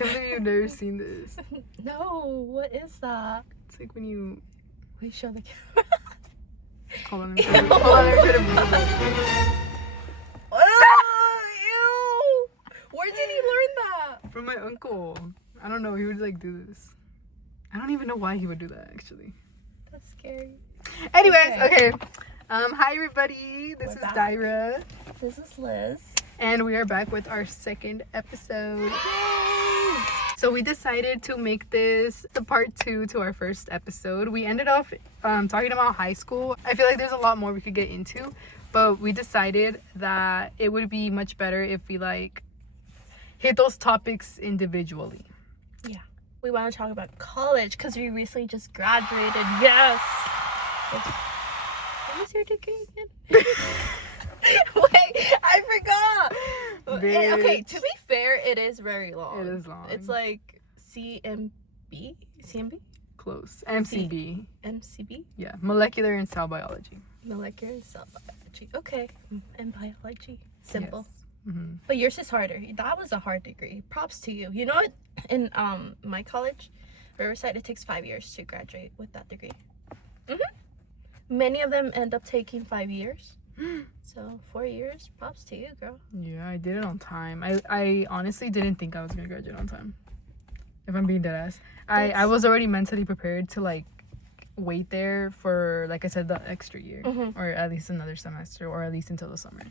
can't believe you've never seen this. No, what is that? It's like when you... Wait, show the camera. Hold on, let me try to move it. Ew! Where did he learn that? From my uncle. I don't know, he would like do this. I don't even know why he would do that, actually. That's scary. Anyways, okay. Hi everybody, this We're is back. Dyra. This is Liz. And we are back with our second episode. So we decided to make this the part 2 to our first episode. We ended off talking about high school. I feel like there's a lot more we could get into, but we decided that it would be much better if we like hit those topics individually. Yeah. We want to talk about college because we recently just graduated. Yes! What was your degree again? Wait, I forgot. Bitch. Okay, to be fair, it is very long. It is long. It's like CMB? Close. MCB. MCB? Yeah, molecular and cell biology. Molecular and cell biology. Okay. And biology. Simple. Yes. Mm-hmm. But yours is harder. That was a hard degree. Props to you. You know what? In my college, Riverside, it takes 5 years to graduate with that degree. Many of them end up taking 5 years. So 4 years. Props to you, girl. Yeah, I did it on time. I honestly didn't think I was gonna graduate on time. If I'm being deadass. I was already mentally prepared to like wait there for, like I said, the extra year. Or at least another semester, or at least until the summer.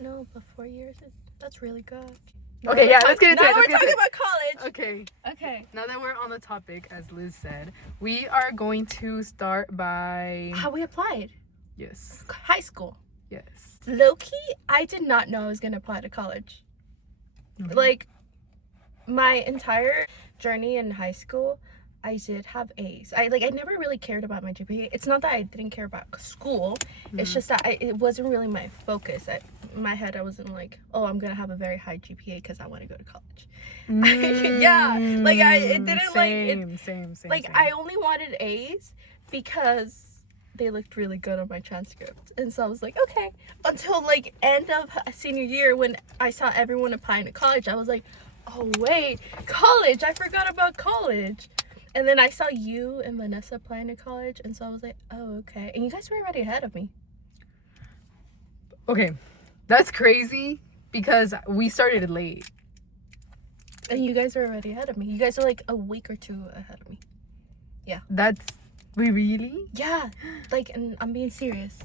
No, but 4 years, that's really good. Okay, yeah, let's get into it. Now we're talking about college. Okay. Okay. Now that we're on the topic, as Liz said, we are going to start by... How we applied. Yes. High school. Yes. Low-key, I did not know I was going to apply to college. Okay. Like, my entire journey in high school, I did have A's. I never really cared about my GPA. It's not that I didn't care about school. It's just that it wasn't really my focus. In my head, I wasn't like, oh, I'm gonna have a very high GPA because I want to go to college. Yeah, like it didn't same. Like I only wanted A's because they looked really good on my transcript, and so I was like, okay. Until like end of senior year when I saw everyone applying to college, I was like, oh wait, college! I forgot about college. And then I saw you and Vanessa applying to college, and so I was like, oh, okay. And you guys were already ahead of me. Okay, that's crazy because we started late. And you guys were already ahead of me. You guys are like a week or two ahead of me. Yeah. We really? Yeah. Like, and I'm being serious.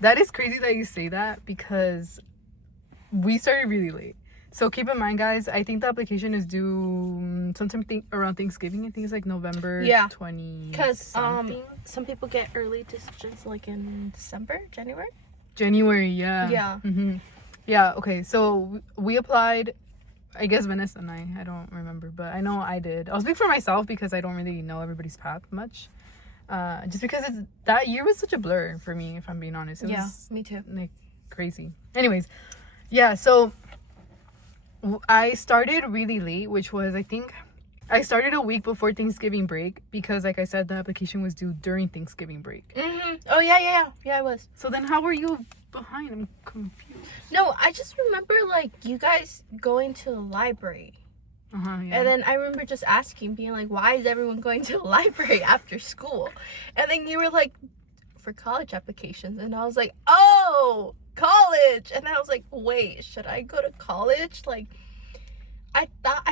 That is crazy that you say that because we started really late. So keep in mind, guys, I think the application is due sometime around Thanksgiving. I think it's like November 20. Because some people get early decisions like in December, January, yeah. Yeah. Yeah, okay. So we applied, I guess Vanessa and I don't remember, but I know I did. I'll speak for myself because I don't really know everybody's path much. Just because that year was such a blur for me, if I'm being honest. It was, me too. Like crazy. Anyways, yeah, so I started really late, which was, I think, I started a week before Thanksgiving break because, like I said, the application was due during Thanksgiving break. Oh, yeah, I was. So then how were you behind? I'm confused. No, I just remember, like, you guys going to the library. Yeah. And then I remember just asking, being like, why is everyone going to the library after school? And then you were like, for college applications. And I was like, oh, college. And then I was like, wait, should I go to college? Like, I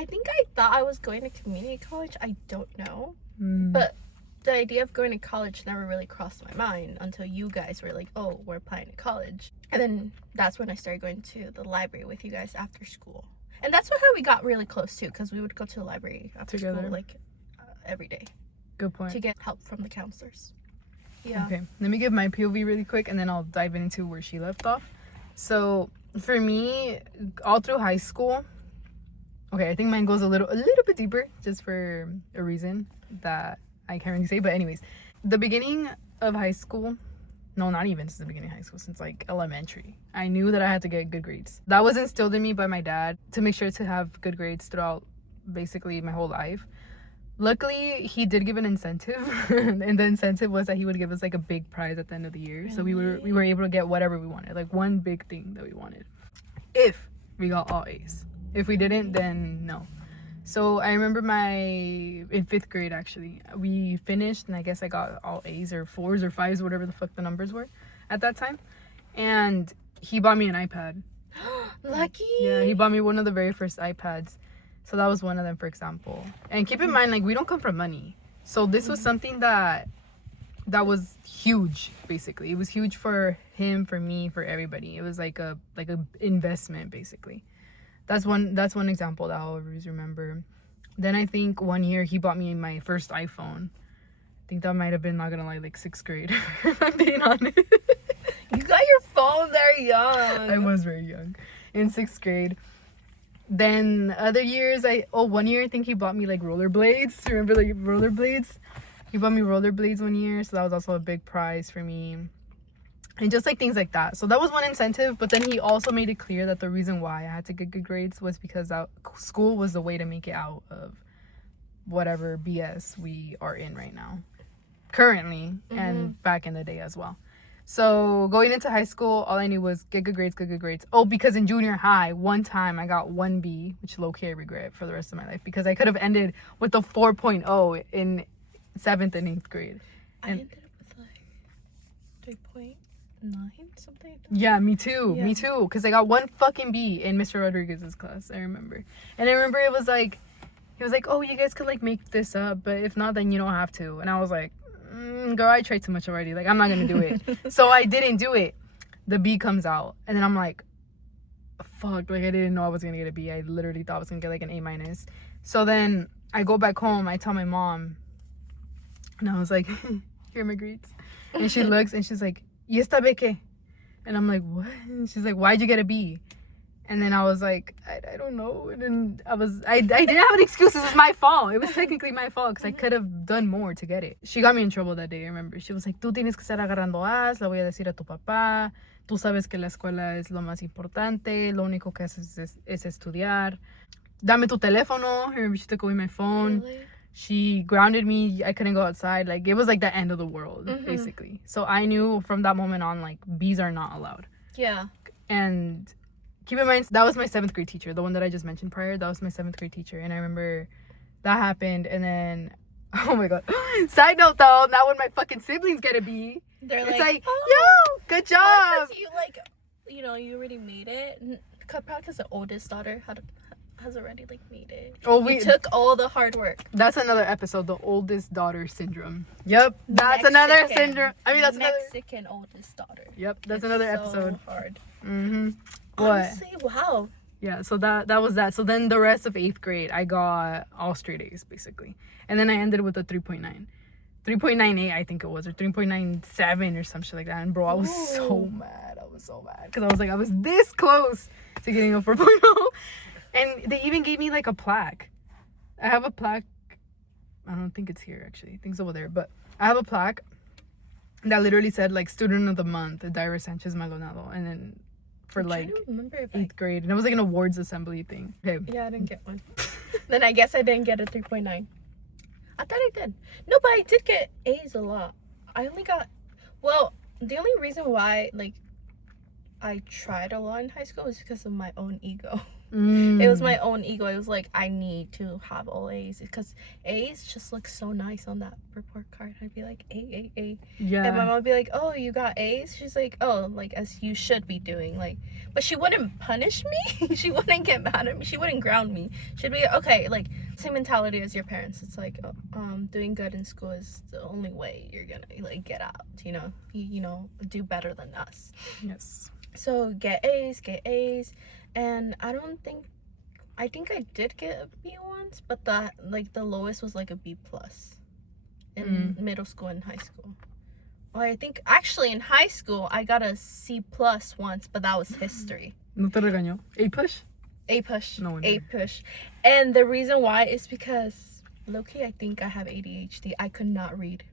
think I thought I was going to community college. I don't know. But the idea of going to college never really crossed my mind until you guys were like, oh, we're applying to college. And then that's when I started going to the library with you guys after school. And that's how we got really close too, because we would go to the library after school like every day. Good point. To get help from the counselors. Yeah. Okay, let me give my POV really quick and then I'll dive into where she left off. So for me, all through high school, okay, I think mine goes a little bit deeper just for a reason that I can't really say. But anyways, the beginning of high school, no, not even since the beginning of high school, since like elementary, I knew that I had to get good grades. That was instilled in me by my dad to make sure to have good grades throughout basically my whole life. Luckily, he did give an incentive, and the incentive was that he would give us like a big prize at the end of the year. So we were able to get whatever we wanted, like one big thing that we wanted. If we got all A's. If we didn't, then no. So I remember in 5th grade, actually, we finished, and I guess I got all A's or 4s or 5s, whatever the fuck the numbers were at that time. And he bought me an iPad. Lucky. Yeah, he bought me one of the very first iPads. So that was one of them, for example. And keep in mind, like, we don't come from money. So this was something that was huge, basically. It was huge for him, for me, for everybody. It was like a investment, basically. That's one example that I'll always remember. Then I think one year he bought me my first iPhone. I think that might have been, not gonna lie, like 6th grade, if I'm being honest. You got your phone very young. I was very young. In 6th grade. Then other years, one year I think he bought me like rollerblades. Remember, like, rollerblades? He bought me rollerblades one year, so that was also a big prize for me. And just like things like that. So that was one incentive, but then he also made it clear that the reason why I had to get good grades was because school was the way to make it out of whatever BS we are in right now. Currently, and back in the day as well. So going into high school, all I knew was get good grades. Oh, because in junior high, one time I got 1B, which low-key I regret for the rest of my life, because I could have ended with a 4.0 in 7th and 8th grade. I ended up with like 3.9, something like that. Yeah, me too, because I got one fucking B in Mr. Rodriguez's class, I remember. And I remember it was like, he was like, oh, you guys could like make this up, but if not, then you don't have to. And I was like, girl, I tried too much already. Like, I'm not gonna do it. So I didn't do it. The B comes out, and then I'm like, fuck, like, I didn't know I was gonna get a B. I literally thought I was gonna get like an A-. So then I go back home, I tell my mom, and I was like, here are my grades. And she looks, and she's like, ¿Y esta vez qué? And I'm like, what? And she's like, why'd you get a B? And then I was like, I don't know. And then I didn't have an excuse. It was my fault. It was technically my fault, because I could have done more to get it. She got me in trouble that day, I remember. She was like, tú tienes que estar agarrando as, le voy a decir a tu papá. Tú sabes que la escuela es lo más importante. Lo único que haces es estudiar. Dame tu teléfono. I remember she took away my phone. Really? She grounded me. I couldn't go outside. Like, it was like the end of the world, basically. So I knew from that moment on, like, B's are not allowed. Yeah. And keep in mind, that was my 7th grade teacher, the one that I just mentioned prior. That was my 7th grade teacher. And I remember that happened. And then, oh my God. Side note though, now when my fucking siblings get a B, They're it's like, yo, good job. Because you like, you already made it. Probably because the oldest daughter has already like made it. Oh, we took all the hard work. That's another episode, the oldest daughter syndrome. Yep, that's another syndrome. I mean, that's Mexican oldest daughter. Yep, that's another episode. So hard. What? Honestly, wow. Yeah, so that was that. So then the rest of 8th grade, I got all straight A's, basically. And then I ended with a 3.9. 3.98, I think it was, or 3.97 or some shit like that. And bro, I was so mad. Because I was like, I was this close to getting a 4.0. And they even gave me like a plaque. I have a plaque. I don't think it's here, actually. I think it's over there. But I have a plaque that literally said like Student of the Month, Daira Sanchez Maldonado. And then for like 8th grade. And it was like an awards assembly thing. Okay. Yeah, I didn't get one. Then I guess I didn't get a 3.9. I thought I did. No, but I did get A's a lot. I only got, well, the only reason why like I tried a lot in high school was because of my own ego. It was my own ego. It was like, I need to have all A's, because A's just look so nice on that report card. I'd be like, A. Yeah. And my mom would be like, oh, you got A's? She's like, oh, like, as you should be doing. Like, but she wouldn't punish me. She wouldn't get mad at me. She wouldn't ground me. She'd be, okay, like, same mentality as your parents. It's like, doing good in school is the only way you're gonna, like, get out, you know, do better than us. Yes. So get A's. And I think I did get a B once, but the lowest was like a B plus in middle school and high school. Or I think actually in high school I got a C plus once, but that was history. No te regañó. A push? A push. No wonder. A push. And the reason why is because low-key I think I have ADHD. I could not read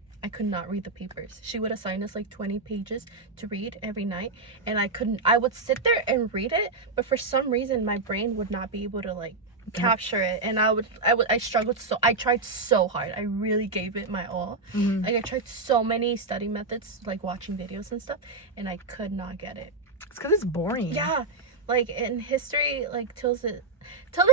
the papers. She would assign us like 20 pages to read every night, and I would sit there and read it, but for some reason my brain would not be able to like capture it, and I struggled. So I tried so hard. I really gave it my all. Like I tried so many study methods, like watching videos and stuff, and I could not get it. It's because it's boring. Yeah, Like in history, like till this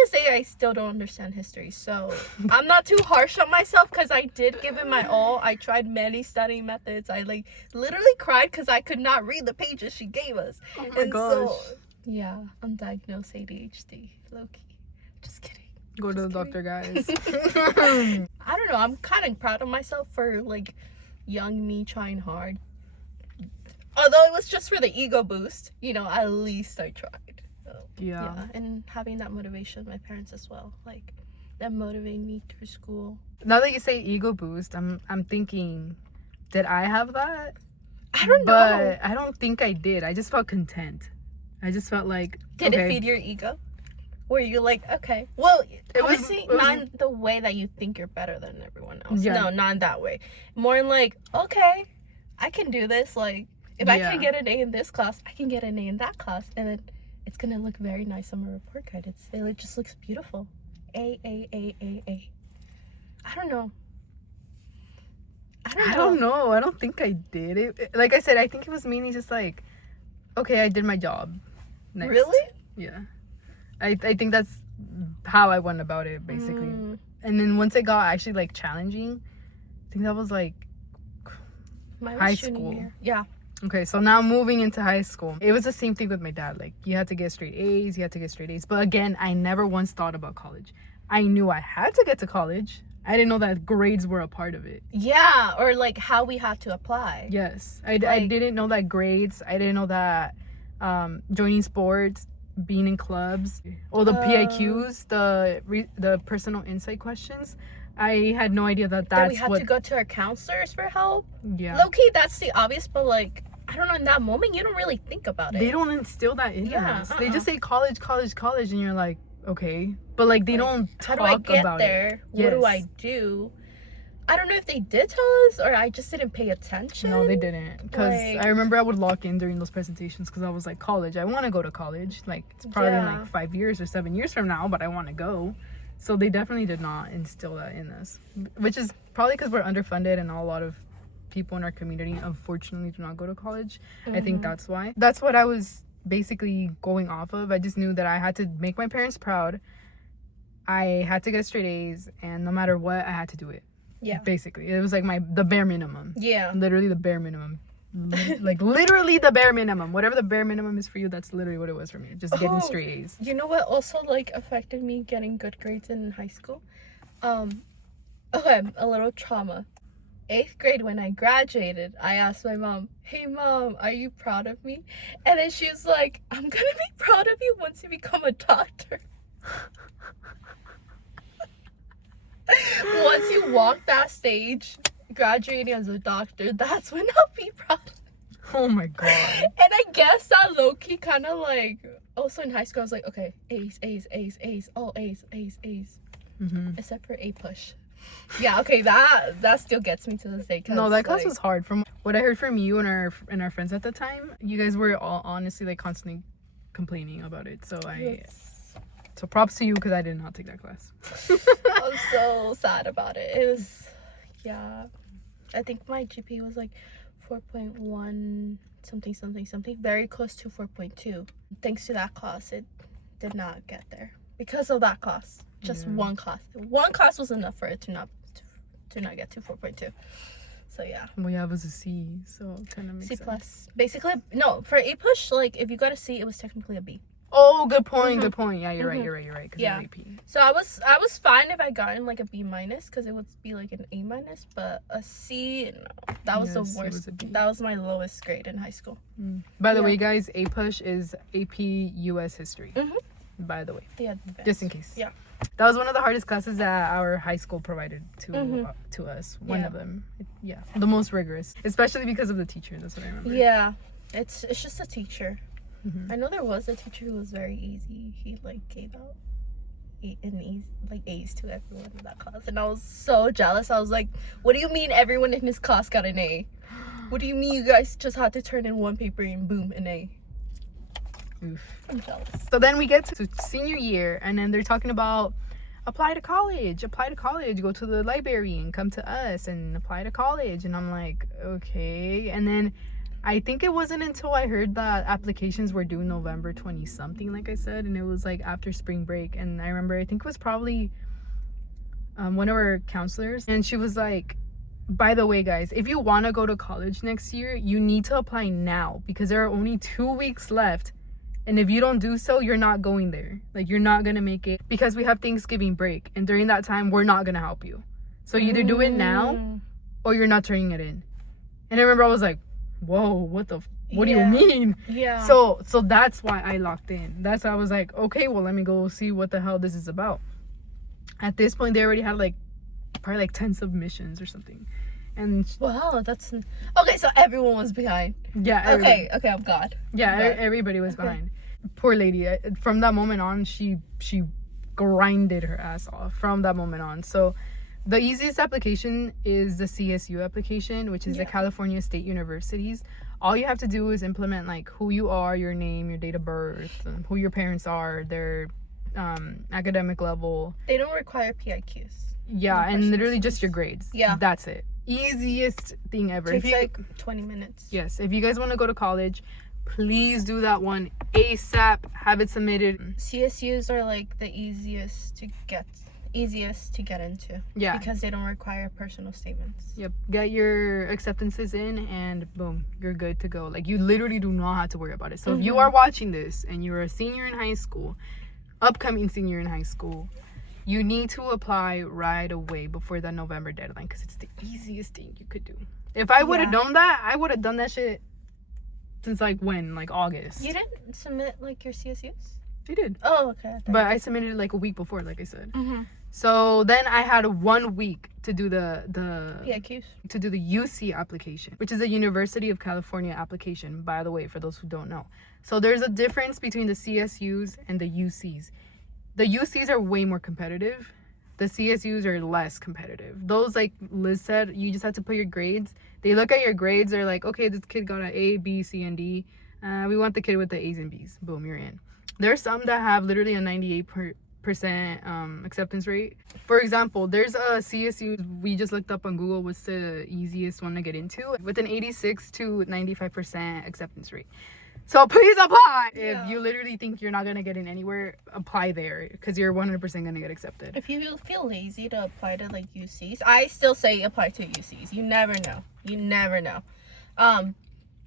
day, I still don't understand history. So I'm not too harsh on myself because I did give it my all. I tried many studying methods. I like literally cried because I could not read the pages she gave us. Oh my gosh. So, yeah, undiagnosed ADHD, low-key. Just kidding. Go to the doctor, guys. I don't know. I'm kind of proud of myself for like young me trying hard. Although it was just for the ego boost, you know, at least I tried. So, Yeah. And having that motivation of my parents as well, like that motivated me through school. Now that you say ego boost, I'm thinking, did I have that? I don't know. But I don't think I did. I just felt content. I just felt like, Did okay. it feed your ego? Were you like, okay, well, obviously it was- not in the way that you think you're better than everyone else. Yeah. No, not in that way. More in like, okay, I can do this. Like, if I can get an A in this class, I can get an A in that class, and then it's gonna look very nice on my report card. It just looks beautiful. A. I don't know. I don't know. I don't think I did it. Like I said, I think it was mainly just like, okay, I did my job. Next. Really? Yeah. I think that's how I went about it, basically. Mm. And then once it got actually like challenging, I think that was like Mine was high junior school. year. Yeah. Okay, so now moving into high school, it was the same thing with my dad. Like, you had to get straight A's, you had to get straight A's. But again, I never once thought about college. I knew I had to get to college. I didn't know that grades were a part of it. Yeah, or like how we had to apply. Yes, I didn't know that grades. I didn't know that joining sports, being in clubs, or the PIQs, the personal insight questions. I had no idea that we had to go to our counselors for help. Yeah. Low key, that's the obvious, but like, I don't know, in that moment, you don't really think about it. They don't instill that in us. They just say college, and you're like, okay. But like, they don't talk how do I get about there? it. What do Yes. I do? I don't know if they did tell us or I just didn't pay attention. No, they didn't. Because Like- I remember I would lock in during those presentations because I was like, college, I want to go to college. Like, it's probably in Yeah. like 5 years or 7 years from now, but I want to go. So they definitely did not instill that in us, which is probably because we're underfunded and a lot of people in our community unfortunately do not go to college. I think that's why. That's what I was basically going off of. I just knew that I had to make my parents proud. I had to get straight A's, and no matter what, I had to do it. Yeah. Basically, it was like the bare minimum. Yeah. Literally the bare minimum. Like literally the bare minimum. Whatever the bare minimum is for you, that's literally what it was for me. Just getting straight A's. You know what also like affected me getting good grades in high school? Okay, a little trauma. 8th grade when I graduated, I asked my mom, "Hey mom, are you proud of me?" And then she was like, "I'm gonna be proud of you once you become a doctor." Once you walk that stage, graduating as a doctor, that's when I'll be proud. Oh my god. And I guess that low-key kind of like, also in high school, I was like, okay, A's, all A's. Except for A push. Yeah, okay, that still gets me to this day. No, that class was hard. From what I heard from you and our friends at the time, you guys were all honestly like constantly complaining about it. So so props to you because I did not take that class. I'm so sad about it. It was, yeah. I think my GPA was like 4.1 something, very close to 4.2. Thanks to that class, it did not get there because of that class. Just one class. One class was enough for it to not get to 4.2. So yeah. Well, yeah, it was a C, so it kind of makes C sense. plus. Basically, no, for A push, like if you got a C, it was technically a B. Oh, good point. Good point. Yeah, you're right. Because Yeah. AP. So I was fine if I got in like a B minus because it would be like an A minus, but a C, no, that was Yeah, the C worst. was a B. That was my lowest grade in high school. By the way, guys, A push is AP US history. By the way, just in case. Yeah. That was one of the hardest classes that our high school provided to us. One of them. Yeah. The most rigorous, especially because of the teacher. That's what I remember. Yeah, it's just a teacher. I know there was a teacher who was very easy. He like gave out A's to everyone in that class, and I was so jealous. I was like, "What do you mean everyone in his class got an A? What do you mean you guys just had to turn in one paper and boom, an A?" Oof. I'm jealous. So then we get to senior year, and then they're talking about apply to college, go to the library and come to us and apply to college. And I'm like, okay. And then I think it wasn't until I heard that applications were due November 20 something, like I said, and it was like after spring break. And I remember, I think it was probably one of our counselors, and she was like, by the way, guys, if you want to go to college next year, you need to apply now because there are only 2 weeks left. And if you don't do so, you're not going there. Like, you're not going to make it because we have Thanksgiving break. And during that time, we're not going to help you. So you either do it now or you're not turning it in. And I remember I was like, whoa, what do you mean? Yeah. So that's why I locked in. That's why I was like, okay, well, let me go see what the hell this is about. At this point, they already had like probably like 10 submissions or something. And wow, that's okay. So everyone was behind. Yeah. Okay, I'm God. Everybody was behind. Poor lady. From that moment on, she grinded her ass off from that moment on. So the easiest application is the CSU application, which is the California State Universities. All you have to do is implement like who you are, your name, your date of birth, who your parents are, their academic level. They don't require PIQs. Yeah, and literally just your grades. Yeah. That's it. Easiest thing ever. Takes like 20 minutes. Yes. If you guys want to go to college, please do that one ASAP. Have it submitted. CSUs are like the easiest to get into. Yeah. Because they don't require personal statements. Yep. Get your acceptances in and boom, you're good to go. Like, you literally do not have to worry about it. So if you are watching this and you're a senior in high school, upcoming senior in high school, you need to apply right away before that November deadline because it's the easiest thing you could do. If I would have known that, I would have done that shit since like when? Like August. You didn't submit like your CSUs? I did. Oh, okay. But I submitted it like a week before, like I said. Mm-hmm. So then I had 1 week to do the PIQs. to do the UC application, which is a University of California application, by the way, for those who don't know. So there's a difference between the CSUs and the UCs. The UCs are way more competitive. The CSUs are less competitive. Those, like Liz said, you just have to put your grades. They look at your grades. They're like, okay, this kid got an A, B, C, and D. We want the kid with the A's and B's. Boom, you're in. There's some that have literally a 98% acceptance rate. For example, there's a CSU we just looked up on Google. What's the easiest one to get into? With an 86 to 95% acceptance rate. So please apply. If you literally think you're not going to get in anywhere, apply there because you're 100% going to get accepted. If you feel lazy to apply to like UCs, I still say apply to UCs. You never know.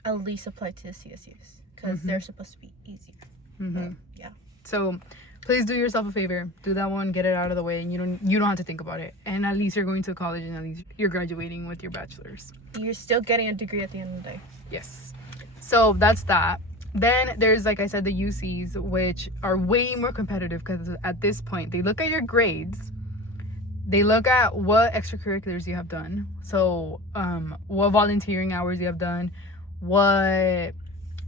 At least apply to the CSUs because they're supposed to be easier. Mm-hmm. Yeah. So please do yourself a favor. Do that one. Get it out of the way. And you don't have to think about it. And at least you're going to college and at least you're graduating with your bachelor's. You're still getting a degree at the end of the day. Yes. So that's that. Then there's, like I said, the UCs, which are way more competitive because at this point, they look at your grades. They look at what extracurriculars you have done. So what volunteering hours you have done. What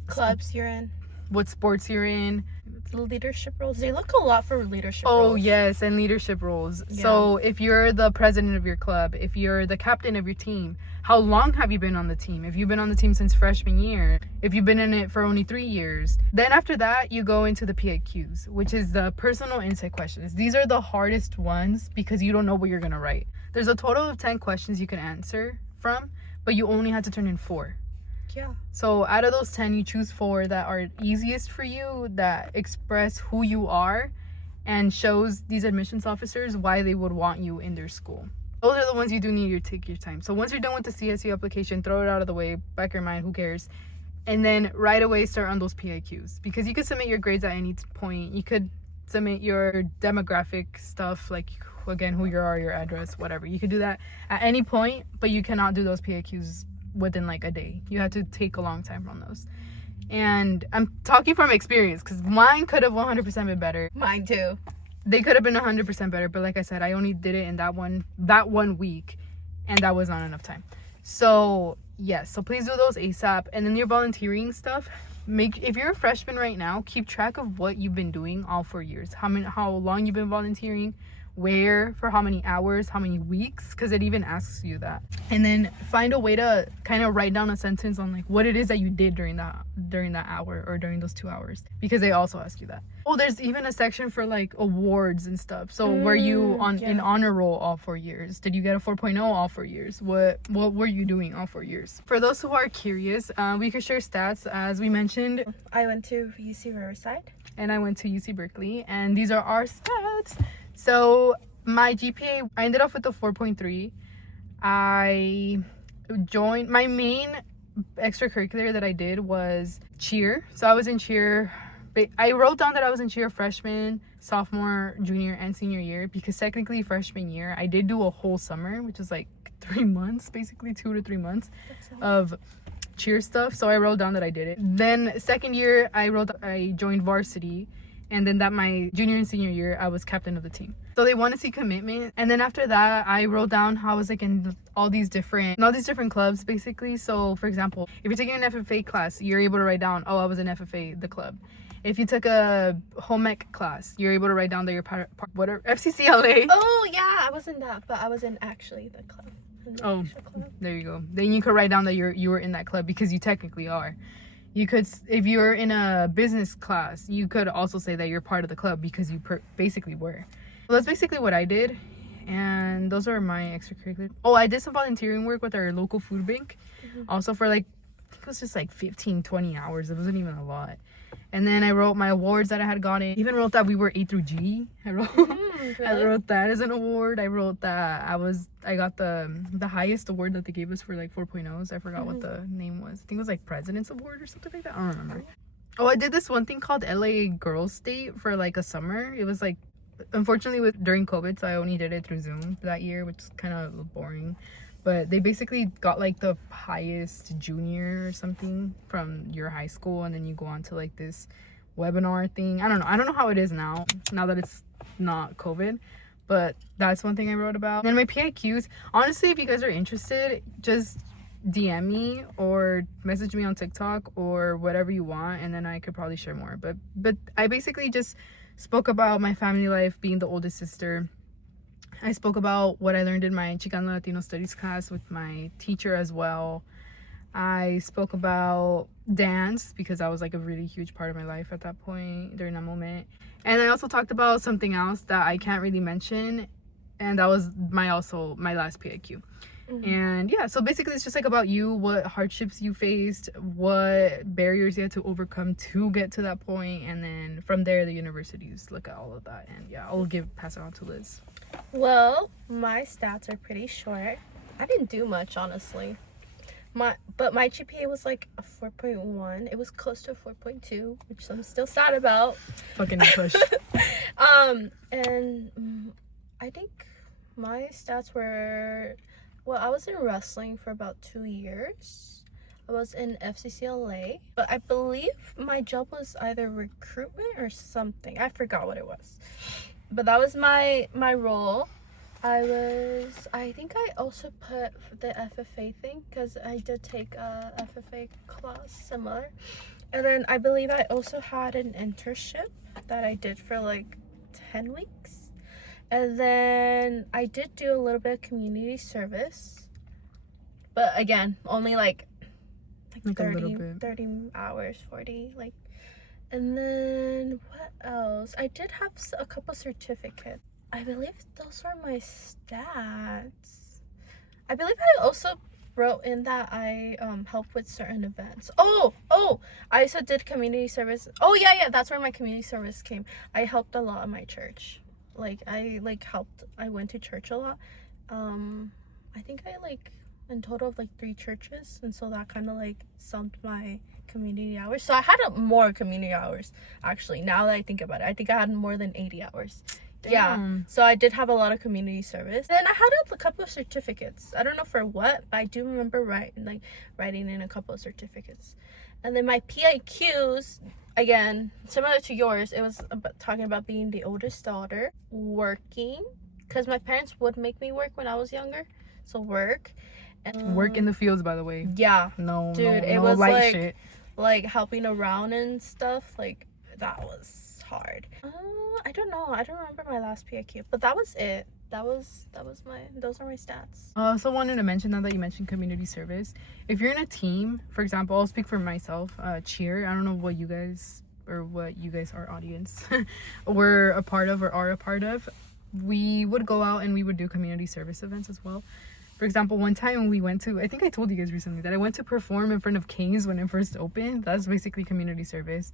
clubs you're in. What sports you're in. Leadership roles. They look a lot for leadership roles. Oh, yes, and leadership roles. Yeah. So if you're the president of your club, if you're the captain of your team, how long have you been on the team? If you've been on the team since freshman year, if you've been in it for only 3 years, then after that, you go into the PIQs, which is the personal insight questions. These are the hardest ones because you don't know what you're going to write. There's a total of 10 questions you can answer from, but you only have to turn in 4. Yeah. So out of those 10, you choose 4 that are easiest for you, that express who you are and shows these admissions officers why they would want you in their school. Those are the ones you do need to take your time. So once you're done with the CSU application, throw it out of the way, back your mind, who cares? And then right away start on those PIQs because you could submit your grades at any point. You could submit your demographic stuff, like, again, who you are, your address, whatever. You could do that at any point, but you cannot do those PIQs within like a day. You have to take a long time on those. And I'm talking from experience because mine could have 100% been better. Mine too. They could have been 100% better, but like I said, I only did it in that 1 week, and that was not enough time. So yes, so please do those ASAP. And then your volunteering stuff, if you're a freshman right now, keep track of what you've been doing all 4 years. How long you've been volunteering, where, for how many hours, how many weeks, because it even asks you that. And then find a way to kind of write down a sentence on like what it is that you did during that hour or during those 2 hours, because they also ask you that. Oh, there's even a section for like awards and stuff. So were you in honor roll all 4 years? Did you get a 4.0 all 4 years? What were you doing all 4 years? For those who are curious, we could share stats. As we mentioned, I went to UC Riverside. And I went to UC Berkeley, and these are our stats. So my GPA, I ended off with a 4.3. I joined, my main extracurricular that I did was cheer. So I was in cheer. I wrote down that I was in cheer freshman, sophomore, junior, and senior year, because technically freshman year I did do a whole summer, which was like 3 months, basically 2 to 3 months of cheer stuff. So I wrote down that I did it. Then second year I joined varsity, and then that my junior and senior year I was captain of the team. So they want to see commitment. And then after that I wrote down how I was like in all these different clubs basically. So for example, if you're taking an FFA class, you're able to write down, oh, I was in FFA, the club. If you took a home ec class, you're able to write down that you're part whatever, FCCLA. Oh yeah, I was in that, but I was in actually the club. Oh, there you go. Then you could write down that you were in that club, because you technically are. You could, if you're in a business class, you could also say that you're part of the club, because you basically were. Well, that's basically what I did, and those are my extracurriculars. Oh, I did some volunteering work with our local food bank, also for like, I think it was just like 15-20 hours. It wasn't even a lot. And then I wrote my awards that I had gotten. Even wrote that we were A through G. I wrote that as an award. I wrote that I got the highest award that they gave us for like 4.0s. I forgot what the name was. I think it was like President's Award or something like that. I don't remember. Oh, I did this one thing called LA Girls State for like a summer. It was like, unfortunately during COVID, so I only did it through Zoom that year, which is kind of boring. But they basically got like the highest junior or something from your high school, and then you go on to like this webinar thing. I don't know how it is now that it's not COVID, but that's one thing I wrote about. And then my PIQs, honestly, if you guys are interested, just DM me or message me on TikTok or whatever you want, and then I could probably share more. But I basically just spoke about my family life, being the oldest sister. I spoke about what I learned in my Chicano Latino Studies class with my teacher as well. I spoke about dance, because that was like a really huge part of my life at that point, during that moment. And I also talked about something else that I can't really mention, and that was my last PIQ. And yeah, so basically it's just like about you, what hardships you faced, what barriers you had to overcome to get to that point, and then from there the universities look at all of that. And yeah, I'll pass it on to Liz. Well, my stats are pretty short. I didn't do much, honestly. But my GPA was like a 4.1. It was close to a 4.2, which I'm still sad about. Fucking push. And I think my stats were, well, I was in wrestling for about 2 years. I was in FCCLA, but I believe my job was either recruitment or something. I forgot what it was. But that was my role. I think I also put the FFA thing, because I did take a FFA class similar. And then I believe I also had an internship that I did for like 10 weeks. And then I did do a little bit of community service. But again, only like 30 hours, 40, like. And then what else? I did have a couple certificates. I believe those are my stats. I believe I also wrote in that I helped with certain events. Oh, I also did community service. Oh yeah, that's where my community service came. I helped a lot in my church. Like I helped. I went to church a lot. I think I in total of 3 churches, and so that kind of summed my community hours. So I had more community hours, actually, now that I think about it. I think I had more than 80 hours. Damn. Yeah, so I did have a lot of community service. Then I had a couple of certificates. I don't know for what, but I do remember writing in a couple of certificates. And then my PIQs, again, similar to yours, it was talking about being the oldest daughter, working, because my parents would make me work when I was younger, so work. And work in the fields, by the way. Yeah. It was light shit. Helping around and stuff, that was hard. I don't know. I don't remember my last PIQ, but that was it. Those are my stats. I also wanted to mention, now that you mentioned community service, if you're in a team, for example, I'll speak for myself, cheer, I don't know what you guys, our audience, were a part of or are a part of. We would go out and we would do community service events as well. For example, one time we went to, I think I told you guys recently that I went to perform in front of Kings when it first opened. That's basically community service.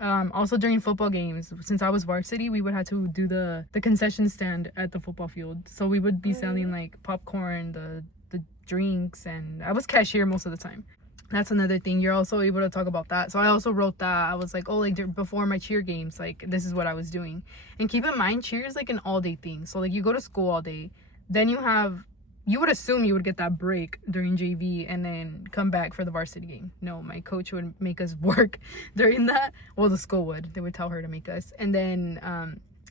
Also during football games, since I was varsity, we would have to do the concession stand at the football field. So we would be selling like popcorn, the drinks, and I was cashier most of the time. That's another thing. You're also able to talk about that. So I also wrote that. I was like, oh, like before my cheer games, like this is what I was doing. And keep in mind, cheer is like an all day thing. So like you go to school all day, then you would assume you would get that break during JV and then come back for the varsity game. No, my coach would make us work during that. Well, the school would. They would tell her to make us. And then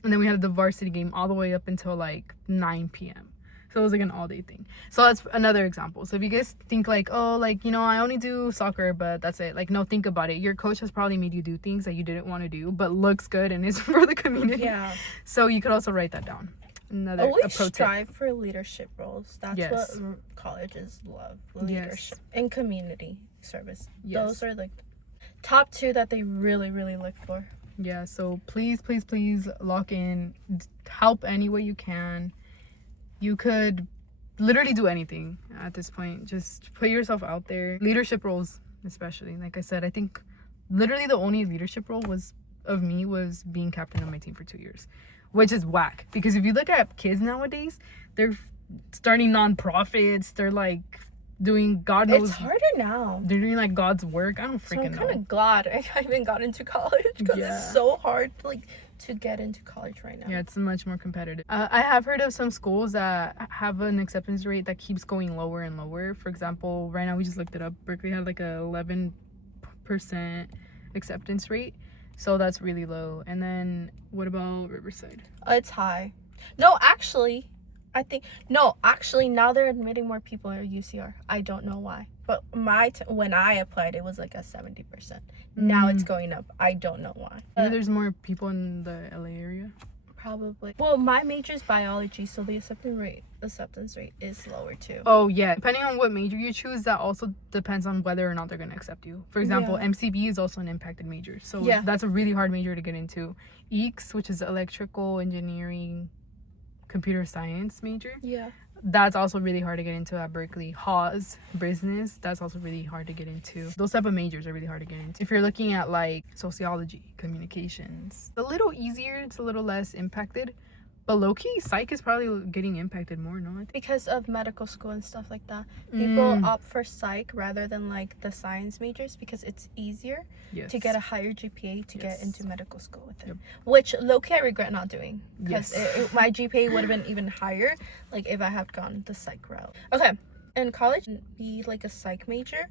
we had the varsity game all the way up until like 9 p.m. So it was like an all day thing. So that's another example. So if you guys think like, oh, like, you know, I only do soccer, but that's it. Like, no, think about it. Your coach has probably made you do things that you didn't want to do, but looks good and is for the community. Yeah. So you could also write that down. Always strive for leadership roles. That's yes. what colleges love. Leadership and community service. Yes. Those are like top two that they really, really look for. Yeah, so please lock in. Help any way you can. You could literally do anything at this point. Just put yourself out there. Leadership roles, especially. Like I said, I think literally the only leadership role was being captain of my team for 2 years. Which is whack, because if you look at kids nowadays, they're starting nonprofits. They're like doing God knows. It's harder now. They're doing like God's work. I don't freaking know. I'm kind of glad I even got into college, because it's so hard to get into college right now. Yeah, it's much more competitive. I have heard of some schools that have an acceptance rate that keeps going lower and lower. For example, right now we just looked it up. Berkeley had like a 11% acceptance rate. So that's really low. And then what about Riverside? It's high. No, actually, now they're admitting more people at UCR. I don't know why. But when I applied, it was like a 70%. Now it's going up. I don't know why. Maybe there's more people in the LA area. Probably. Well, my major is biology, so the acceptance rate is lower too. Oh yeah, depending on what major you choose, that also depends on whether or not they're going to accept you. For example, MCB is also an impacted major, so that's a really hard major to get into. EECS, which is electrical engineering computer science major, that's also really hard to get into at Berkeley. Haas, business, that's also really hard to get into. Those type of majors are really hard to get into. If you're looking at like sociology, communications, a little easier, it's a little less impacted. But low-key, psych is probably getting impacted more, no? Because of medical school and stuff like that. People opt for psych rather than like the science majors, because it's easier to get a higher GPA to get into medical school with it. Which low-key I regret not doing. Because my GPA would have been even higher like if I had gone the psych route. Okay, in college, be like a psych major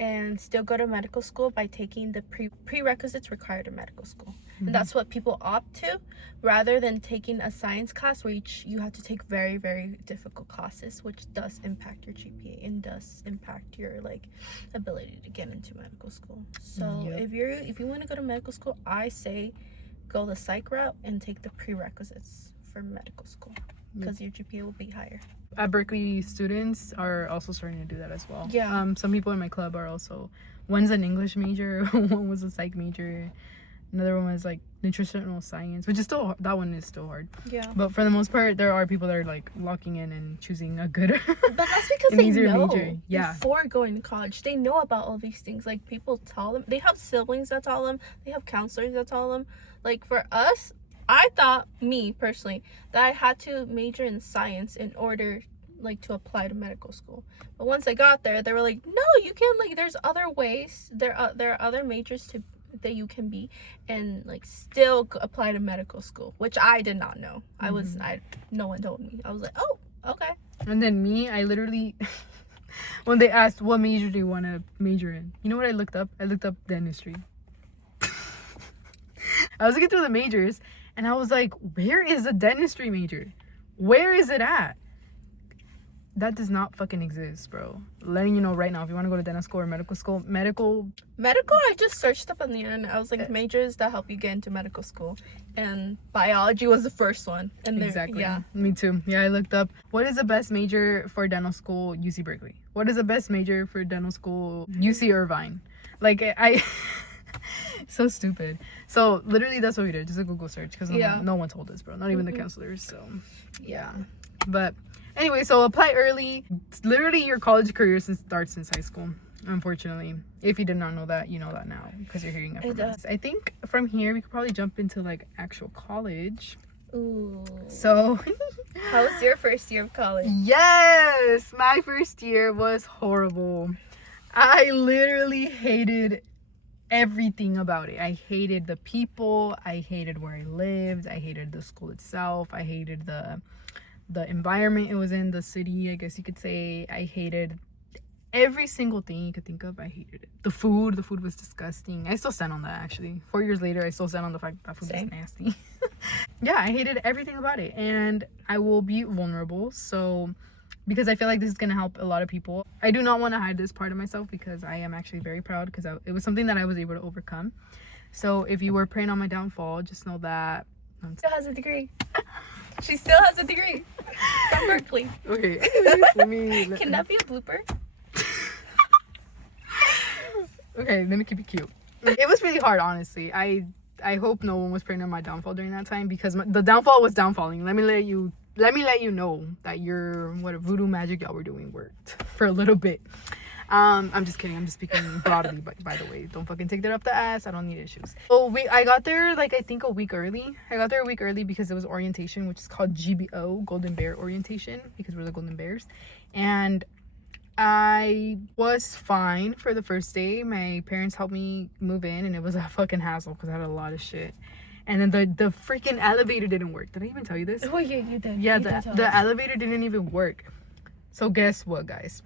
and still go to medical school by taking the prerequisites required in medical school. And that's what people opt to, rather than taking a science class where you have to take very, very difficult classes, which does impact your GPA and does impact your like ability to get into medical school. So if you want to go to medical school, I say go the psych route and take the prerequisites for medical school, because your GPA will be higher. At Berkeley, students are also starting to do that as well. Some people in my club are also, one's an English major, one was a psych major, another one was like nutritional science, which is still, that one is still hard. But for the most part, there are people that are like locking in and choosing a good but that's because they know major. Before going to college, they know about all these things. Like, people tell them, they have siblings that tell them, they have counselors that tell them. Like, for us, I thought, me personally, that I had to major in science in order like to apply to medical school. But once I got there, they were like, no, you can, like, there's other ways, there are other majors that you can be and like still apply to medical school, which I did not know. No one told me. I was like, oh, okay. And then me, I literally when they asked what major do you want to major in, you know what I looked up dentistry. I was looking through the majors and I was like, where is the dentistry major? Where is it at? that does not fucking exist, bro. Letting you know right now, if you want to go to dental school or medical school, medical, I just searched up on the internet. I was like, majors that help you get into medical school, and biology was the first one. And exactly. Yeah, Me too. Yeah, I looked up what is the best major for dental school, UC Berkeley. What is the best major for dental school, UC Irvine. Like I so stupid. So literally that's what we did, just a Google search, because no one told us, bro, not even the counselors. So yeah, but anyway, so apply early. Literally your college career starts since high school, unfortunately. If you did not know that, you know that now, because you're hearing it from us. I think from here we could probably jump into like actual college. Ooh. So how was your first year of college? Yes, my first year was horrible. I literally hated everything about it. I hated the people, I hated where I lived, I hated the school itself, I hated the environment it was in, the city, I guess you could say. I hated every single thing you could think of. I hated it. The food was disgusting. I still stand on that, actually. 4 years later, I still stand on the fact that food was nasty. Yeah, I hated everything about it, and I will be vulnerable, so because I feel like this is gonna help a lot of people. I do not want to hide this part of myself, because I am actually very proud, because it was something that I was able to overcome. So if you were preying on my downfall, just know that Still has a degree. She still has a degree from Berkeley. Okay. Can that be a blooper? Okay, let me keep it cute. It was really hard, honestly. I hope no one was preying on my downfall during that time, because the downfall was downfalling. Let me let you know that what voodoo magic y'all were doing worked for a little bit. I'm just kidding. I'm just speaking broadly, by the way. Don't fucking take that up the ass. I don't need issues. So I got there like I think a week early. I got there a week early because it was orientation, which is called GBO, Golden Bear Orientation, because we're the Golden Bears. And I was fine for the first day. My parents helped me move in, and it was a fucking hassle because I had a lot of shit. And then the freaking elevator didn't work. Did I even tell you this? Oh yeah, you did. Yeah, the elevator didn't even work. So guess what, guys?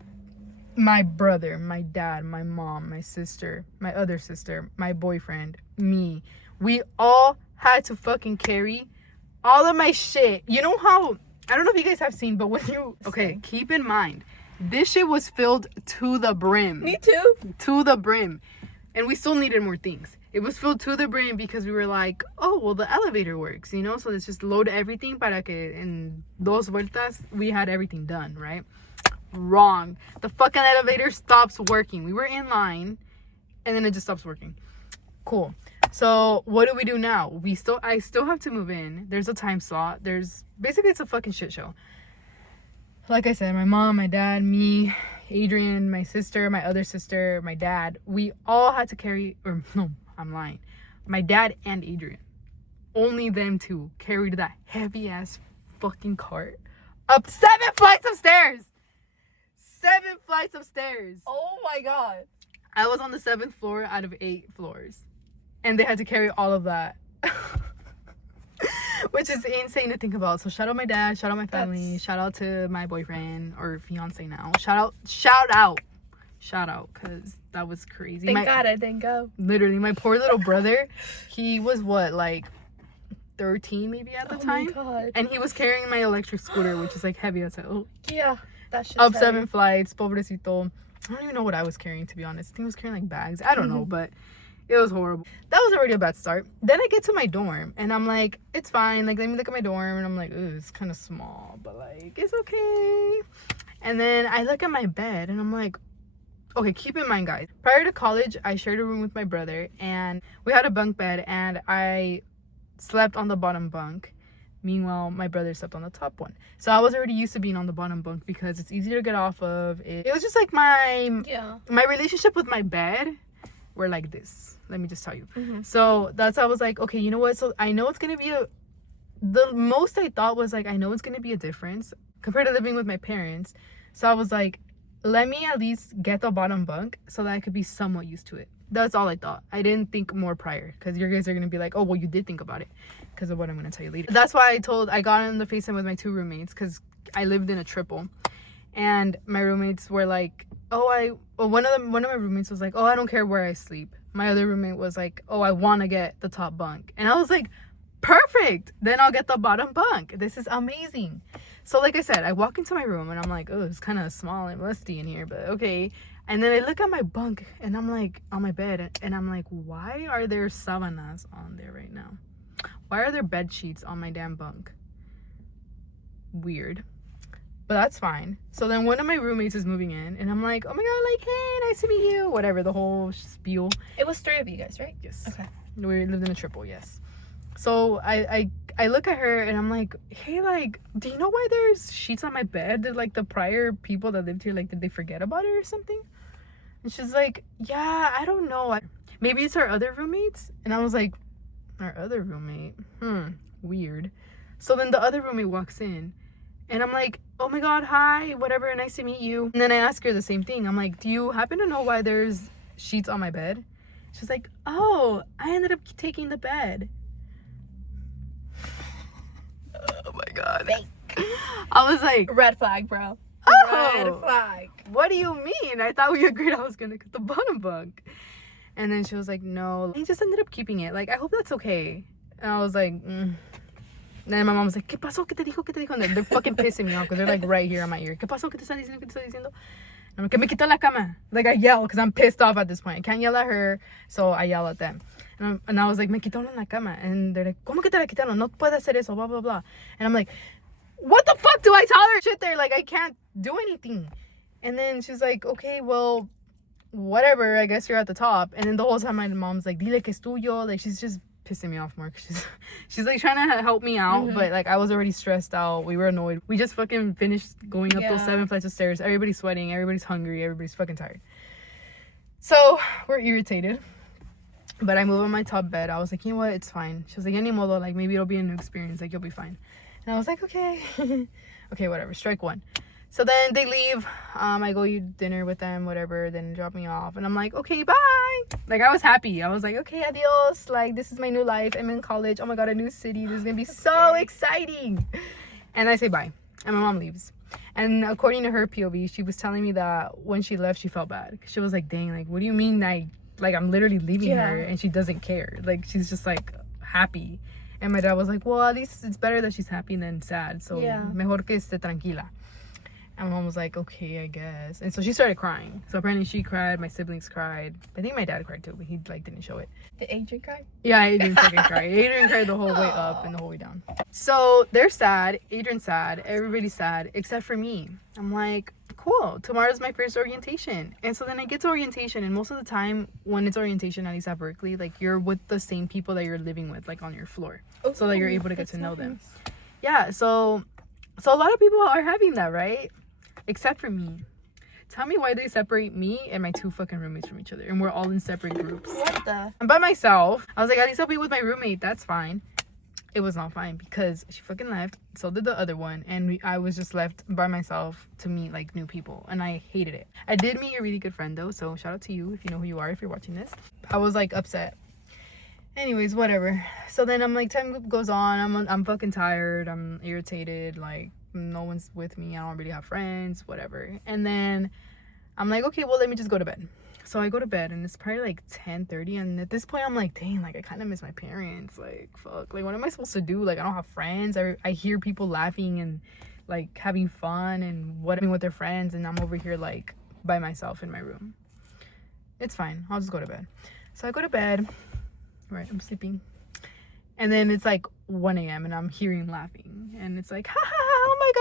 My brother, my dad, my mom, my sister, my other sister, my boyfriend, me, we all had to fucking carry all of my shit. You know how, I don't know if you guys have seen, but when you, okay, keep in mind, this shit was filled to the brim. Me too. To the brim. And we still needed more things. It was filled to the brim because we were like, oh, well, the elevator works, you know? So let's just load everything para que en dos vueltas we had everything done, right? Wrong. The fucking elevator stops working. We were in line, and then it just stops working. Cool. So what do we do now? I still have to move in. There's a time slot. Basically it's a fucking shit show. Like I said, my mom, my dad, me, Adrian, my sister, my other sister, my dad, we all had to carry, or no, I'm lying. My dad and Adrian, only them two carried that heavy ass fucking cart up 7 flights of stairs. 7 flights of stairs. Oh my god. I was on the 7th floor out of 8 floors, and they had to carry all of that. Which is insane to think about. So shout out my dad, shout out my family, shout out to my boyfriend or fiance now. Shout out, because that was crazy. Thank God I didn't go. Literally, my poor little brother, he was what, like 13 maybe at the time? Oh my God. And he was carrying my electric scooter, which is like heavy as hell. Yeah, that shit's up heavy. 7 flights, pobrecito. I don't even know what I was carrying, to be honest. I think I was carrying like bags. I don't know, but it was horrible. That was already a bad start. Then I get to my dorm, and I'm like, it's fine. Like, let me look at my dorm, and I'm like, ooh, it's kind of small, but like, it's okay. And then I look at my bed, and I'm like, okay, keep in mind, guys, prior to college, I shared a room with my brother, and we had a bunk bed, and I slept on the bottom bunk. Meanwhile, my brother slept on the top one. So I was already used to being on the bottom bunk because it's easier to get off of. It was just like my relationship with my bed were like this. Let me just tell you. So that's how I was like, okay, you know what? So I know it's going to be the most I thought was like, I know it's going to be a difference compared to living with my parents. So I was like, let me at least get the bottom bunk so that I could be somewhat used to it. That's all I thought. I didn't think more prior, because you guys are going to be like, oh, well, you did think about it because of what I'm going to tell you later. That's why I got on the FaceTime with my 2 roommates, because I lived in a triple, and my roommates were like, one of my roommates was like, oh, I don't care where I sleep. My other roommate was like, oh, I want to get the top bunk. And I was like, perfect. Then I'll get the bottom bunk. This is amazing. So like I said, I walk into my room and I'm like, oh, it's kind of small and musty in here, but okay. And then I look at my bunk and I'm like, on my bed, and I'm like, why are there sábanas on there right now? Why are there bed sheets on my damn bunk? Weird. But that's fine. So then one of my roommates is moving in and I'm like, oh my god, like, hey, nice to meet you. Whatever, the whole spiel. It was 3 of you guys, right? Yes. Okay. We lived in a triple, yes. So I look at her and I'm like, hey, like, do you know why there's sheets on my bed? Did like the prior people that lived here, like, did they forget about it or something? And she's like, yeah, I don't know. Maybe it's our other roommates. And I was like, our other roommate? Weird. So then the other roommate walks in and I'm like, oh my god, hi, whatever, nice to meet you. And then I ask her the same thing. I'm like, do you happen to know why there's sheets on my bed? She's like, oh, I ended up taking the bed. Oh my god. Fake. I was like, Red flag, bro. oh, Red flag. what do you mean? I thought we agreed I was gonna get the bottom bunk. And then she was like, no, I just ended up keeping it. Like, I hope that's okay. And I was like, Then my mom was like, ¿Qué pasó? ¿Qué te dijo? ¿Qué te dijo? And they're fucking pissing me off because they're like right here on my ear. ¿Qué pasó? ¿Qué te está diciendo? ¿Qué te está diciendo? I'm like, que me quitó la cama. Like, I yell because I'm pissed off at this point. I can't yell at her, so I yell at them. And I was like, me quitaron la cama. And they're like, ¿Cómo que te la quitaron? No puede hacer eso, blah, blah, blah. And I'm like, what the fuck do I tell her? Shit there, like, I can't do anything. And then she's like, okay, well, whatever, I guess you're at the top. And then the whole time my mom's like, dile que es tuyo. Like, she's just pissing me off more. She's like trying to help me out, but like I was already stressed out. We were annoyed. We just fucking finished going up those 7 flights of stairs. Everybody's sweating. Everybody's hungry. Everybody's fucking tired. So we're irritated. But I moved on my top bed. I was like, you know what? It's fine. She was like, any modo, like maybe it'll be a new experience. Like, you'll be fine. And I was like, okay. Okay, whatever. Strike one. So then they leave. I go eat dinner with them, whatever, then drop me off. And I'm like, okay, bye. Like, I was happy. I was like, okay, adios. Like, this is my new life. I'm in college. Oh my god, a new city. This is gonna be so exciting. And I say bye. And my mom leaves. And according to her POV, she was telling me that when she left, she felt bad. She was like, dang, like, what do you mean I'm literally leaving her and she doesn't care? Like, she's just like happy. And my dad was like, well, at least it's better that she's happy than sad. So, mejor que esté tranquila. And my mom was like, okay, I guess. And so she started crying. So apparently she cried. My siblings cried. I think my dad cried too, but he like didn't show it. Did Adrian cry? Yeah, Adrian fucking cried. Adrian cried the whole way up and the whole way down. So they're sad. Adrian's sad. Everybody's sad except for me. I'm like, cool. Tomorrow's my first orientation. And so then I get to orientation, and most of the time when it's orientation, at least at Berkeley, like you're with the same people that you're living with, like on your floor, so that you're able to get to know them. Yeah. So a lot of people are having that, right? Except for me. Tell me why they separate me and my 2 fucking roommates from each other, and we're all in separate groups. What the? I'm by myself. I was like, at least I'll be with my roommate. That's fine. It was not fine because she fucking left. So did the other one, and I was just left by myself to meet like new people, and I hated it. I did meet a really good friend though, so shout out to you if you know who you are, if you're watching this. I was like upset. Anyways, whatever. So then I'm like, time goes on. I'm fucking tired. I'm irritated. Like, no one's with me. I don't really have friends, whatever. And then I'm like, okay, well, let me just go to bed. So I go to bed, and it's probably like 10:30, and at this point I'm like, dang, like I kind of miss my parents. Like, fuck, like what am I supposed to do? Like, I don't have friends. I hear people laughing and like having fun and whatever with their friends, and I'm over here like by myself in my room. It's fine, I'll just go to bed. So I go to bed. Right, I'm sleeping. And then it's like 1 a.m. and I'm hearing laughing. And it's like, ha ha ha, oh my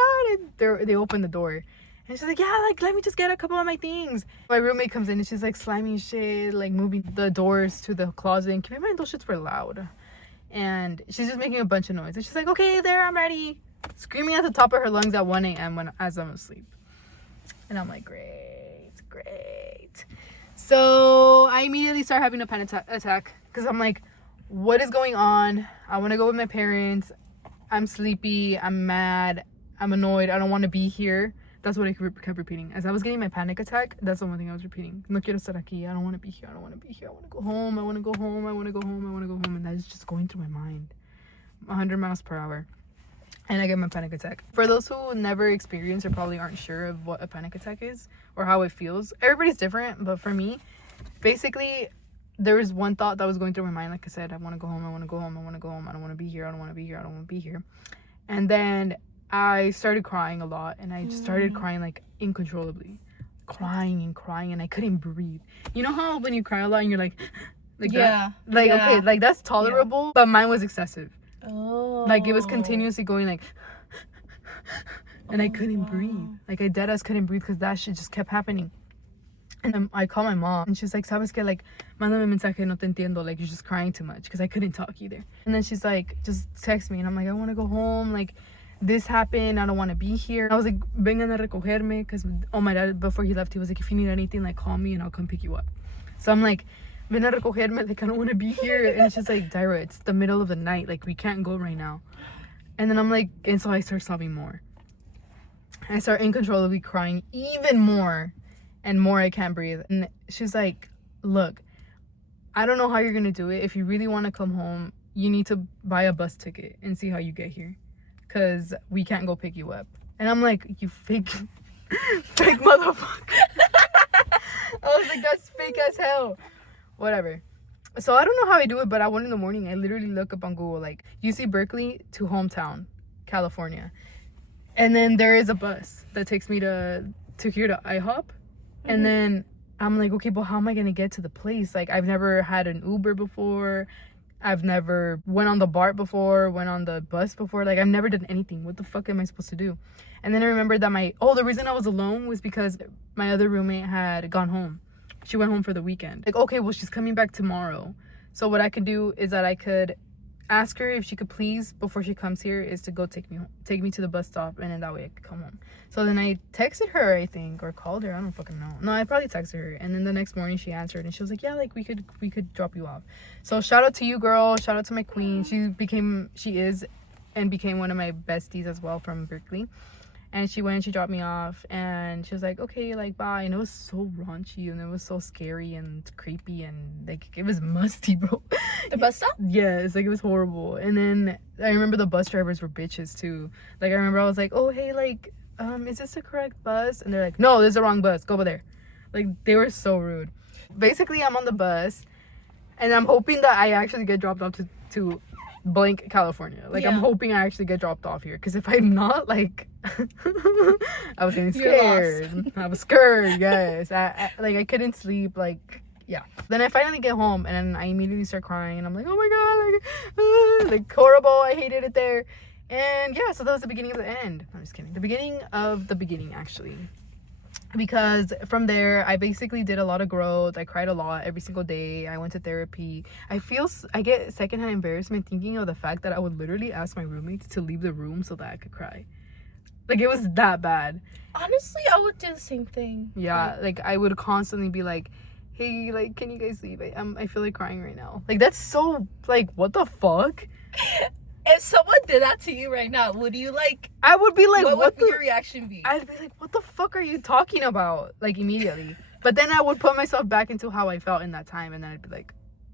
god. And they open the door. And she's like, yeah, like, let me just get a couple of my things. My roommate comes in and she's like slamming shit, like moving the doors to the closet. And keep in mind, those shits were loud. And she's just making a bunch of noise. And she's like, okay, there, I'm ready. Screaming at the top of her lungs at 1 a.m. as I'm asleep. And I'm like, great. So I immediately start having a panic attack. Because I'm like, what is going on? I want to go with my parents. I'm sleepy. I'm mad. I'm annoyed. I don't want to be here. That's what I kept repeating. As I was getting my panic attack, that's the one thing I was repeating. No quiero estar aquí. I don't want to be here. I don't want to be here. I want to go home. I want to go home. I want to go home. I want to go home. And that is just going through my mind. 100 miles per hour. And I get my panic attack. For those who never experienced or probably aren't sure of what a panic attack is or how it feels, everybody's different. But for me, basically, there was one thought that was going through my mind. Like I said, I want to go home. I want to go home. I want to go home. I don't want to be here. I don't want to be here. I don't want to be here. And then I started crying a lot, and I just started crying like uncontrollably, crying and crying, and I couldn't breathe. You know how when you cry a lot and you're like yeah, that? Like, yeah. okay, like that's tolerable, but mine was excessive. Oh. Like it was continuously going like, and I couldn't breathe. Like I deadass couldn't breathe because that shit just kept happening. And then I called my mom, and she's like, "Sabes que, like, mándame mensaje, no te entiendo, like you're just crying too much," because I couldn't talk either. And then she's like, "Just text me," and I'm like, "I want to go home, like this happened, I don't want to be here." I was like, "Vengan a recogerme," because my dad, before he left, he was like, "If you need anything, like call me and I'll come pick you up." So I'm like, "Ven a recogerme," like I don't want to be here. And it's just like, Dyra, it's the middle of the night, like we can't go right now. And then I'm like, and so I start sobbing more. I start uncontrollably crying even more and more. I can't breathe. And she's like, "Look, I don't know how you're gonna do it. If you really want to come home, you need to buy a bus ticket and see how you get here, because we can't go pick you up." And I'm like, "You fake motherfucker." I was like, "That's fake as hell." Whatever. So I don't know how I do it, but at 1 a.m, I literally look up on Google, like, UC Berkeley to hometown, California. And then there is a bus that takes me to here to IHOP. And then I'm like, okay, but how am I gonna get to the place? Like, I've never had an Uber before. I've never went on the BART before, went on the bus before. Like, I've never done anything. What the fuck am I supposed to do? And then I remembered that the reason I was alone was because my other roommate had gone home. She went home for the weekend. Like, okay, well, she's coming back tomorrow. So what I could do is that I could ask her if she could please, before she comes here, is to go take me to the bus stop, and then that way I could come home. So then I texted her, I think, or called her. I don't fucking know. No, I probably texted her. And then the next morning she answered, and she was like, "Yeah, like we could drop you off." So shout out to you, girl. Shout out to my queen. She is and became one of my besties as well from Berkeley. And she dropped me off, and she was like, "Okay, like, bye." And it was so raunchy, and it was so scary and creepy, and like it was musty, bro. The bus stop? Yes, like it was horrible. And then I remember the bus drivers were bitches too. Like I remember I was like, "Oh, hey, like, is this the correct bus?" And they're like, "No, this is the wrong bus. Go over there." Like they were so rude. Basically, I'm on the bus, and I'm hoping that I actually get dropped off to blank California. Like I'm hoping I actually get dropped off here, because if I'm not, like I was getting scared. I was scared. Yes, I couldn't sleep. Like, yeah. Then I finally get home, and then I immediately start crying, and I'm like, "Oh my god, like horrible. I hated it there." And yeah, so that was the beginning of the end. I'm just kidding. The beginning of the beginning, actually. Because from there, I basically did a lot of growth. I cried a lot every single day. I went to therapy. I get secondhand embarrassment thinking of the fact that I would literally ask my roommates to leave the room so that I could cry. Like, it was that bad. Honestly, I would do the same thing. Yeah, like I would constantly be like, "Hey, like, can you guys leave? I feel like crying right now." Like, that's so, like, what the fuck? If someone did that to you right now, would you, like... I would be like, what would your reaction be? I'd be like, "What the fuck are you talking about?" Like, immediately. But then I would put myself back into how I felt in that time, and then I'd be like,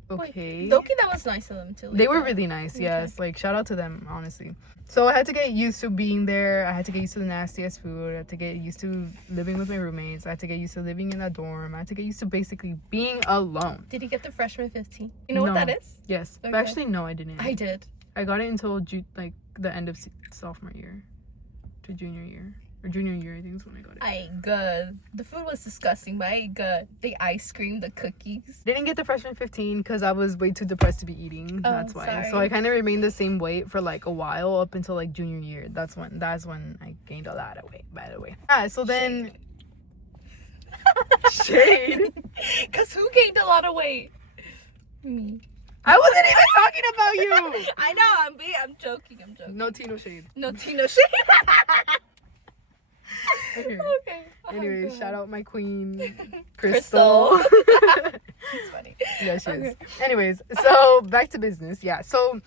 okay. Loki, that was nice of them too. They were really nice, yes. Like, shout out to them, honestly. So I had to get used to being there. I had to get used to the nastiest food. I had to get used to living with my roommates. I had to get used to living in that dorm. I had to get used to basically being alone. Did you get the freshman 15? You know what that is? Yes. Okay. But actually, no, I didn't. I did. I got it until the end of sophomore year to junior year. Or junior year, I think is when I got it. I ate good. The food was disgusting, but I ate good. The ice cream, the cookies. Didn't get the freshman 15 because I was way too depressed to be eating. That's why. Sorry. So I kind of remained the same weight for like a while up until like junior year. That's when I gained a lot of weight, by the way. Yeah, so then... Shade. Because who gained a lot of weight? Me. I wasn't even talking about you. I know, I'm joking. No tea, no shade. No tea, no shade. Okay. Anyway, shout out my queen, Crystal. Crystal. It's funny. Yeah, she is. Anyways, so back to business. Yeah, so,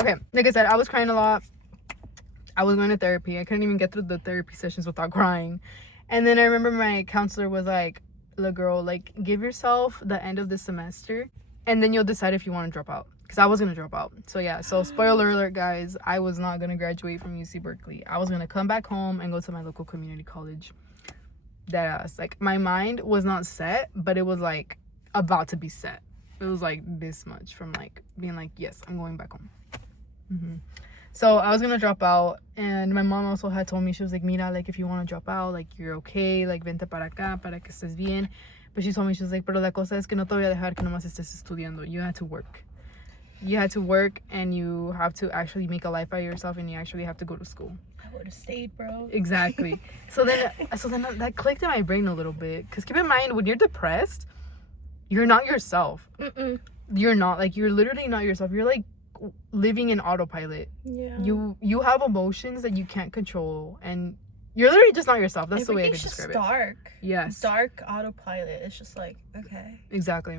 okay. Like I said, I was crying a lot. I was going to therapy. I couldn't even get through the therapy sessions without crying. And then I remember my counselor was like, "Look, girl, like, give yourself the end of the semester, and then you'll decide if you want to drop out." Because I was going to drop out. So, yeah. So, spoiler alert, guys. I was not going to graduate from UC Berkeley. I was going to come back home and go to my local community college. Deadass. Like, my mind was not set, but it was, like, about to be set. It was like this much from like being like, yes, I'm going back home. So I was gonna drop out, and my mom also had told me, she was like, mira, like if you want to drop out, like you're okay, like vente para acá para que estés bien. But she told me, she was like, pero la cosa es que no te voy a dejar que nomás estés estudiando. You had to work. You had to work, and you have to actually make a life out of yourself, and you actually have to go to school. I would have stayed, bro. Exactly. So then that clicked in my brain a little bit, because keep in mind, when you're depressed, you're not yourself. You're not, like, you're literally not yourself. You're like living in autopilot. Yeah. You have emotions that you can't control, and you're literally just not yourself. That's the way I could describe it. It's dark. Yes. Dark autopilot. It's just like, okay. Exactly.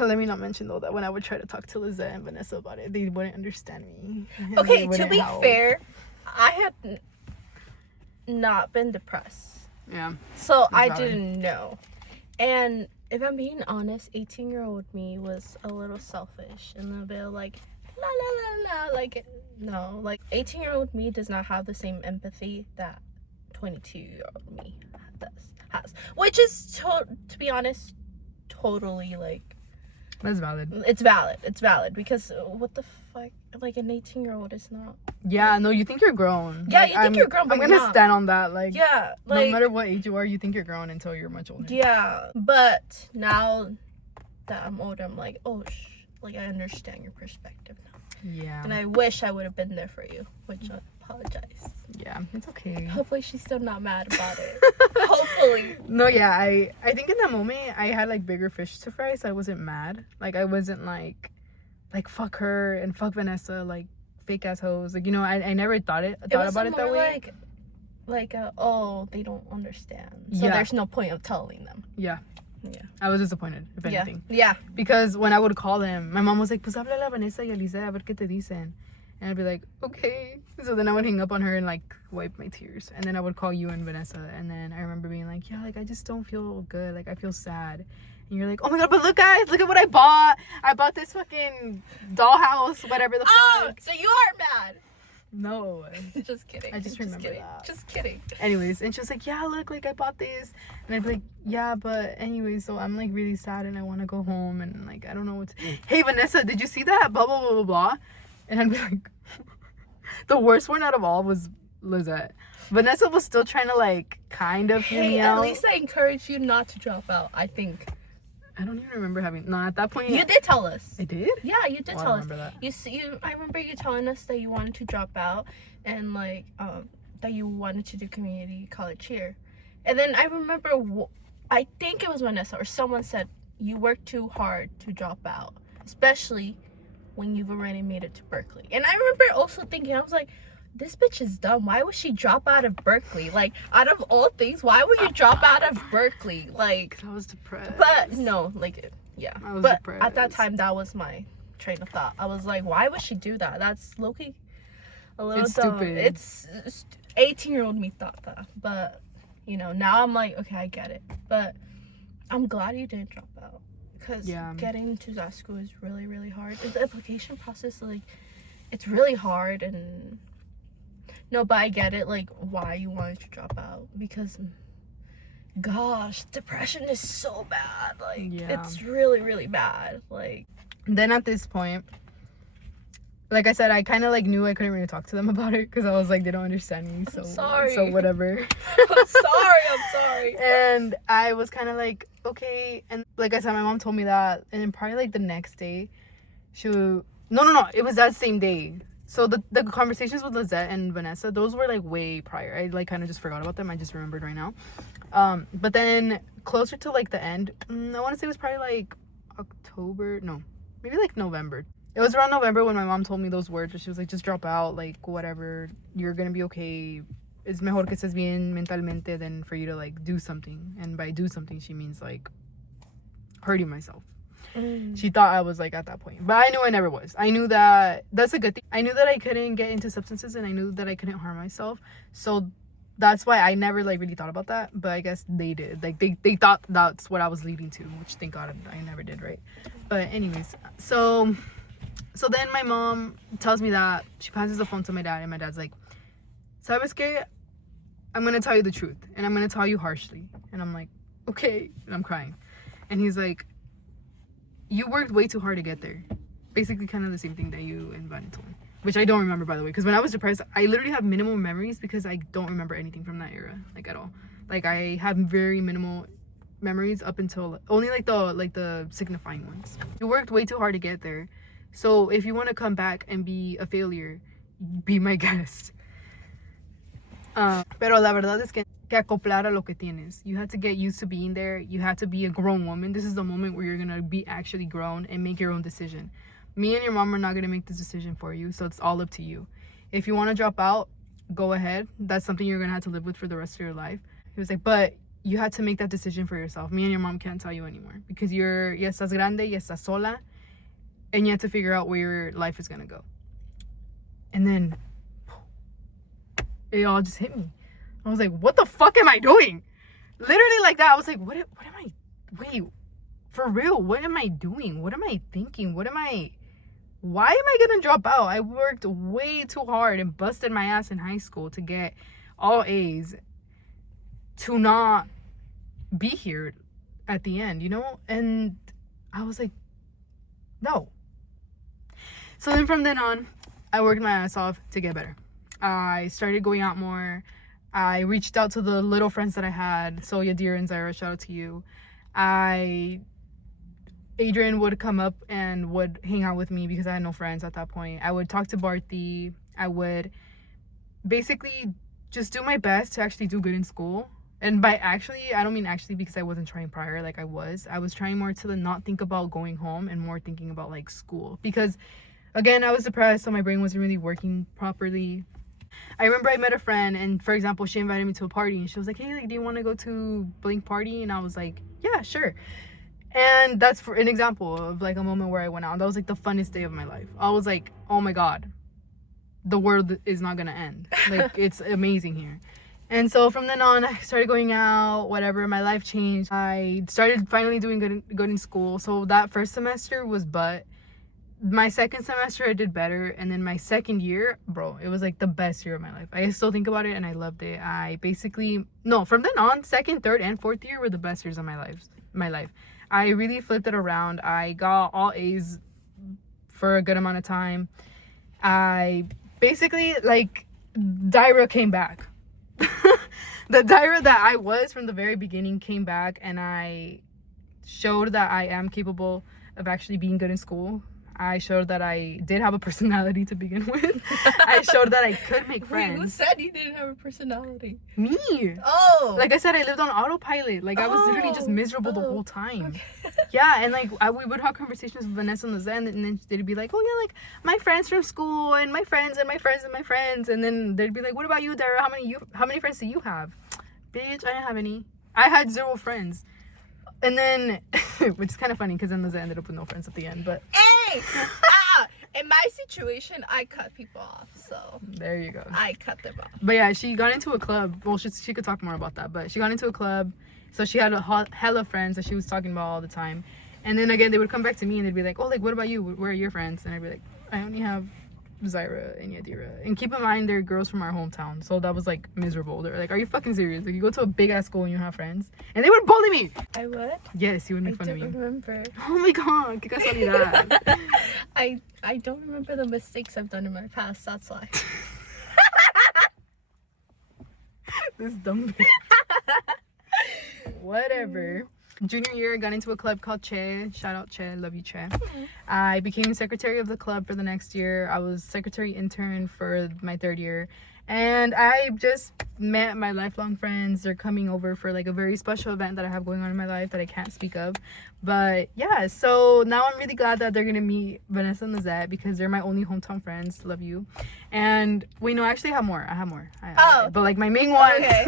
Let me not mention though that when I would try to talk to Lizette and Vanessa about it, they wouldn't understand me. Okay, to be fair, I had not been depressed. Yeah. So I didn't know. And if I'm being honest, 18-year-old me was a little selfish and a bit like, la la la la. Like, no. Like, 18-year-old me does not have the same empathy that 22-year-old me has. Which is, to be honest, totally like, that's valid. It's valid because what the fuck, like an 18-year-old is not. Yeah, no, you think you're grown. Yeah, like, you think you're grown, but I'm gonna not. stand on that. Like, yeah, like, no matter what age you are, you think you're grown until you're much older. Yeah, but now that I'm older, I'm like, oh, like I understand your perspective now. Yeah. And I wish I would have been there for you, which I apologize. Yeah, it's okay. Hopefully she's still not mad about it. Hopefully. No, yeah, I think in that moment I had like bigger fish to fry, so I wasn't mad. Like I wasn't like fuck her and fuck Vanessa, like fake ass hoes. Like, you know, I never thought about it that way. Like oh, they don't understand, so there's no point of telling them. Yeah. Yeah. I was disappointed, if anything. Yeah. Because when I would call them, my mom was like, pues háblale a Vanessa y a Lisa a ver qué te dicen. And I'd be like, okay. So then I would hang up on her and like wipe my tears. And then I would call you and Vanessa. And then I remember being like, yeah, like I just don't feel good. Like I feel sad. And you're like, oh my god, but look guys, look at what I bought. I bought this fucking dollhouse, whatever the fuck. Oh, so you are mad. No. Just kidding. I just remember that. Just kidding. Anyways, and she was like, yeah, look, like I bought this. And I'd be like, yeah, but anyways, so I'm like really sad and I want to go home and like I don't know what to... Hey Vanessa, did you see that? Blah blah blah blah blah. And I'd be like, the worst one out of all was Lizette. Vanessa was still trying to like kind of hear me out. At least I encouraged you not to drop out, I think. I don't even remember having... No, at that point... You did tell us. I did? Yeah, you did tell us. That. I remember you telling us that you wanted to drop out and like that you wanted to do community college here. And then I remember, I think it was Vanessa or someone said you worked too hard to drop out, especially when you've already made it to Berkeley. And I remember also thinking, I was like, this bitch is dumb. Why would she drop out of Berkeley? Like, out of all things, why would you drop out of Berkeley? Like, I was depressed. But no, like, yeah. I was but depressed. At that time, that was my train of thought. I was like, why would she do that? That's low-key a little dumb. Stupid. It's 18-year-old me thought that. But, you know, now I'm like, okay, I get it. But I'm glad you didn't drop out. Because getting to that school is really, really hard. The application process, like, it's really hard and... No, but I get it, like, why you wanted to drop out. Because, gosh, depression is so bad. Like, it's really, really bad. Like, then at this point, like I said, I kind of, like, knew I couldn't really talk to them about it. Because I was like, they don't understand me. So, sorry. So, whatever. I'm sorry. And I was kind of like, okay. And, like I said, my mom told me that. And then probably, like, the next day, No. It was that same day. So the conversations with Lizette and Vanessa, those were like way prior. I like kind of just forgot about them. I just remembered right now. But then closer to like the end, I want to say it was probably like October. No, maybe like November. It was around November when my mom told me those words where she was like, just drop out, like whatever. You're going to be okay. Es mejor que estés bien mentalmente than for you to like do something. And by do something, she means like hurting myself. She thought I was like at that point, but I knew I never was. I knew that that's a good thing. I knew that I couldn't get into substances and I knew that I couldn't harm myself, so that's why I never like really thought about that. But I guess they did. Like they thought that's what I was leading to, which thank God I never did, right? But anyways, so then my mom tells me that she passes the phone to my dad and my dad's like, ¿Sabes qué? I'm gonna tell you the truth and I'm gonna tell you harshly. And I'm like, okay. And I'm crying and he's like, you worked way too hard to get there. Basically, kind of the same thing that you and Vanya told me, which I don't remember, by the way, because when I was depressed, I literally have minimal memories because I don't remember anything from that era, like, at all. Like, I have very minimal memories up until only like the signifying ones. You worked way too hard to get there, so if you want to come back and be a failure, be my guest. Pero la verdad es que acoplar a lo que tienes. You have to get used to being there. You have to be a grown woman. This is the moment where you're gonna be actually grown and make your own decision. Me and your mom are not gonna make this decision for you, so it's all up to you. If you want to drop out, go ahead. That's something you're gonna have to live with for the rest of your life. He was like, but you had to make that decision for yourself. Me and your mom can't tell you anymore because you're ya estás grande, ya estás sola, and you have to figure out where your life is gonna go. And then it all just hit me. I was like, what the fuck am I doing? Literally like that. I was like, what am I, wait, for real, what am I doing? What am I thinking? Why am I gonna drop out? I worked way too hard and busted my ass in high school to get all A's to not be here at the end, you know? And I was like, no. So then from then on, I worked my ass off to get better. I started going out more. I reached out to the little friends that I had. So Yadira and Zaira, shout out to you. Adrian would come up and would hang out with me because I had no friends at that point. I would talk to Barthy. I would basically just do my best to actually do good in school. And by actually, I don't mean actually because I wasn't trying prior like I was. I was trying more to not think about going home and more thinking about like school. Because again, I was depressed, so my brain wasn't really working properly. I remember I met a friend, and for example, she invited me to a party, and she was like, hey, like, do you want to go to blank party? And I was like, yeah, sure. And that's for an example of like a moment where I went out. That was like the funnest day of my life. I was like, oh my god, the world is not gonna end. Like, it's amazing here. And so from then on, I started going out, whatever. My life changed. I started finally doing good in school. So that first semester was butt. My second semester I did better, and then my second year, bro, it was like the best year of my life. I still think about it and I loved it. From then on, second, third, and fourth year were the best years of my life. I really flipped it around. I got all A's for a good amount of time. I basically, like, Daira came back. The Daira that I was from the very beginning came back, and I showed that I am capable of actually being good in school. I showed that I did have a personality to begin with. I showed that I could make friends. Wait, who said you didn't have a personality? Me. Oh. Like I said, I lived on autopilot. Like, I was literally just miserable the whole time. Okay. Yeah, and like we would have conversations with Vanessa and Lizette, and then they'd be like, oh yeah, like my friends from school and my friends and my friends and my friends. And then they'd be like, what about you, Dara? How many friends do you have? Bitch, I didn't have any. I had 0 friends. And then, which is kind of funny because then Lizette ended up with no friends at the end, but... Hey! In my situation, I cut people off, so... There you go. I cut them off. But yeah, she got into a club. Well, she could talk more about that, but she got into a club, so she had a hella friends that she was talking about all the time. And then again, they would come back to me and they'd be like, oh, like, what about you? Where are your friends? And I'd be like, I only have Zaira and Yadira. And keep in mind, they're girls from our hometown, so that was like miserable. They're like, are you fucking serious? Like, you go to a big ass school and you have friends? And they would bully me. I would? Yes, you would make fun of me. I don't remember. Oh my god, que casualidad. I don't remember the mistakes I've done in my past, that's why. This dumb bitch. Whatever. Junior year, I got into a club called Che. Shout out Che. Love you, Che. I became secretary of the club for the next year. I was secretary intern for my third year. And I just met my lifelong friends. They're coming over for like a very special event that I have going on in my life that I can't speak of. But yeah, so now I'm really glad that they're going to meet Vanessa and Lizette because they're my only hometown friends. Love you. And wait, no, I actually have more. I have more. But like my main ones, okay.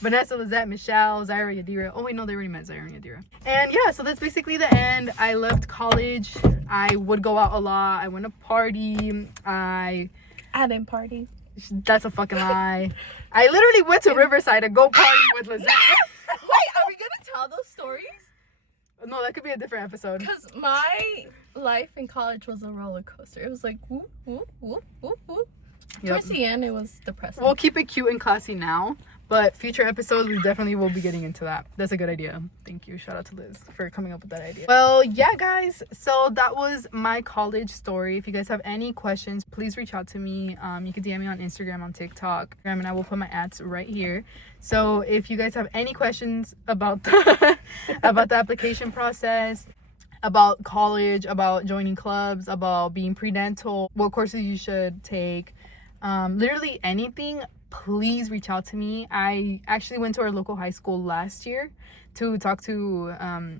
Vanessa, Lizette, Michelle, Zaira, Yadira. Oh wait, no, they already met Zaira and Yadira. And yeah, so that's basically the end. I left college. I would go out a lot. I went to party. I didn't party. That's a fucking lie. I literally went to Riverside to go party with Lizette. Wait, are we gonna tell those stories? No, that could be a different episode. Because my life in college was a roller coaster. It was like whoop, whoop, whoop, whoop, whoop. Yep. Towards the end, it was depressing. We'll keep it cute and classy now. But future episodes, we definitely will be getting into that. That's a good idea. Thank you. Shout out to Liz for coming up with that idea. Well, yeah, guys. So that was my college story. If you guys have any questions, please reach out to me. You can DM me on Instagram, on TikTok, and I will put my ads right here. So if you guys have any questions about about the application process, about college, about joining clubs, about being predental, what courses you should take, literally anything, please reach out to me. I actually went to our local high school last year to talk to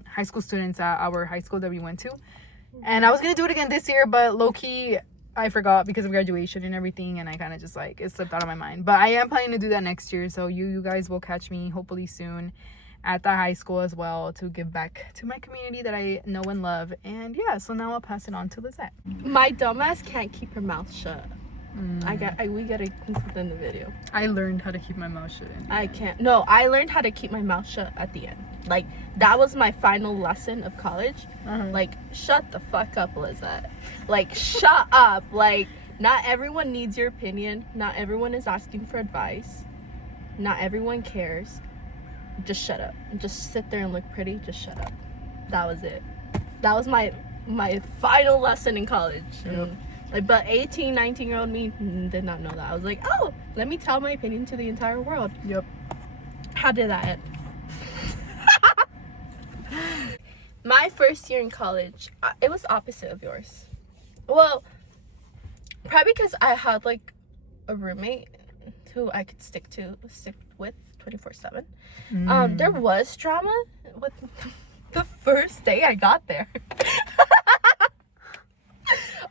high school students at our high school that we went to. And I was going to do it again this year, but low-key, I forgot because of graduation and everything, and I kind of just like, it slipped out of my mind. But I am planning to do that next year, so you guys will catch me hopefully soon at the high school as well to give back to my community that I know and love. And yeah, so now I'll pass it on to Lizette. My dumbass can't keep her mouth shut. We gotta include in the video. I learned how to keep my mouth shut. I can't. No, I learned how to keep my mouth shut at the end. Like, that was my final lesson of college. Like, shut the fuck up, Lizette. Like, shut up. Like, not everyone needs your opinion. Not everyone is asking for advice. Not everyone cares. Just shut up. Just sit there and look pretty. Just shut up. That was it. That was my final lesson in college. Yep. But 18, 19-year-old me did not know that. I was like, oh, let me tell my opinion to the entire world. Yep. How did that end? My first year in college, it was opposite of yours. Well, probably because I had like a roommate who I could stick with 24/7. There was drama with the first day I got there.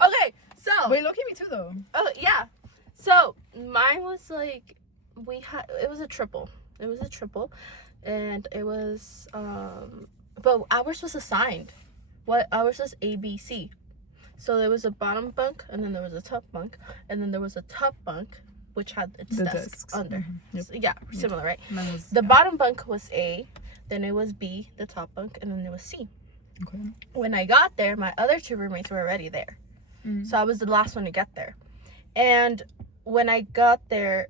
Okay, so wait, look at me too though. Oh yeah, so mine was like it was a triple, and it was but ours was assigned. What ours was A, B, C. So there was a bottom bunk, and then there was a top bunk, and then there was a top bunk which had its desk under. Yep. So, yeah, similar, right? Was, the bottom bunk was A, then it was B, the top bunk, and then it was C. Okay. When I got there, my other two roommates were already there. So I was the last one to get there. And when I got there,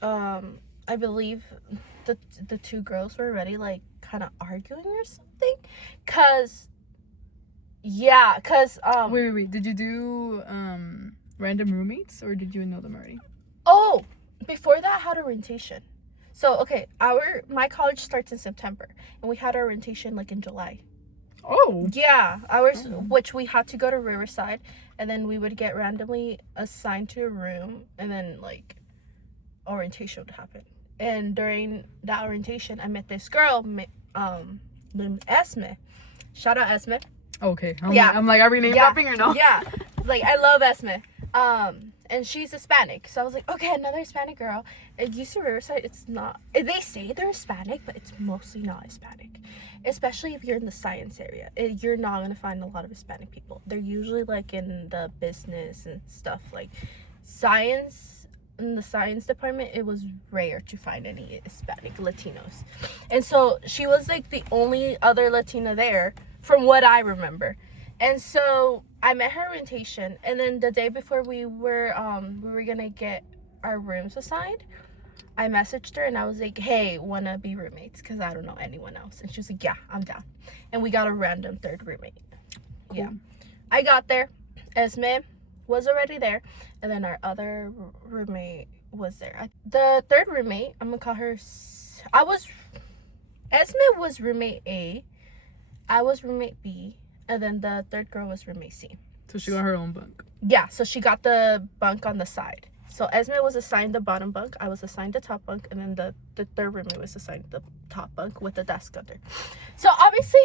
I believe the two girls were already like kind of arguing or something. Wait. Did you do random roommates or did you know them already? Oh, before that I had orientation. So okay, my college starts in September and we had our orientation like in July. Oh. Yeah, which we had to go to Riverside, and then we would get randomly assigned to a room, and then like orientation would happen. And during that orientation, I met this girl named Esme. Shout out Esme. Okay. I'm like, are we name dropping or no? Yeah, like I love Esme. And she's Hispanic, so I was like, okay, another Hispanic girl. At UC Riverside, it's not. They say they're Hispanic, but it's mostly not Hispanic. Especially if you're in the science area, you're not gonna find a lot of Hispanic people. They're usually like in the business and stuff, like science. In the science department, it was rare to find any Hispanic Latinos, and so she was like the only other Latina there, from what I remember. And so I met her orientation, and then the day before we were gonna get our rooms assigned, I messaged her and I was like, hey, wanna be roommates? Because I don't know anyone else. And she was like, yeah, I'm down. And we got a random third roommate. Cool. Yeah. I got there. Esme was already there. And then our other roommate was there. The third roommate, I'm gonna call her, Esme was roommate A. I was roommate B. And then the third girl was roommate C. So she got her own bunk. Yeah, so she got the bunk on the side. So Esme was assigned the bottom bunk, I was assigned the top bunk, and then the third roommate was assigned the top bunk with the desk under. So obviously,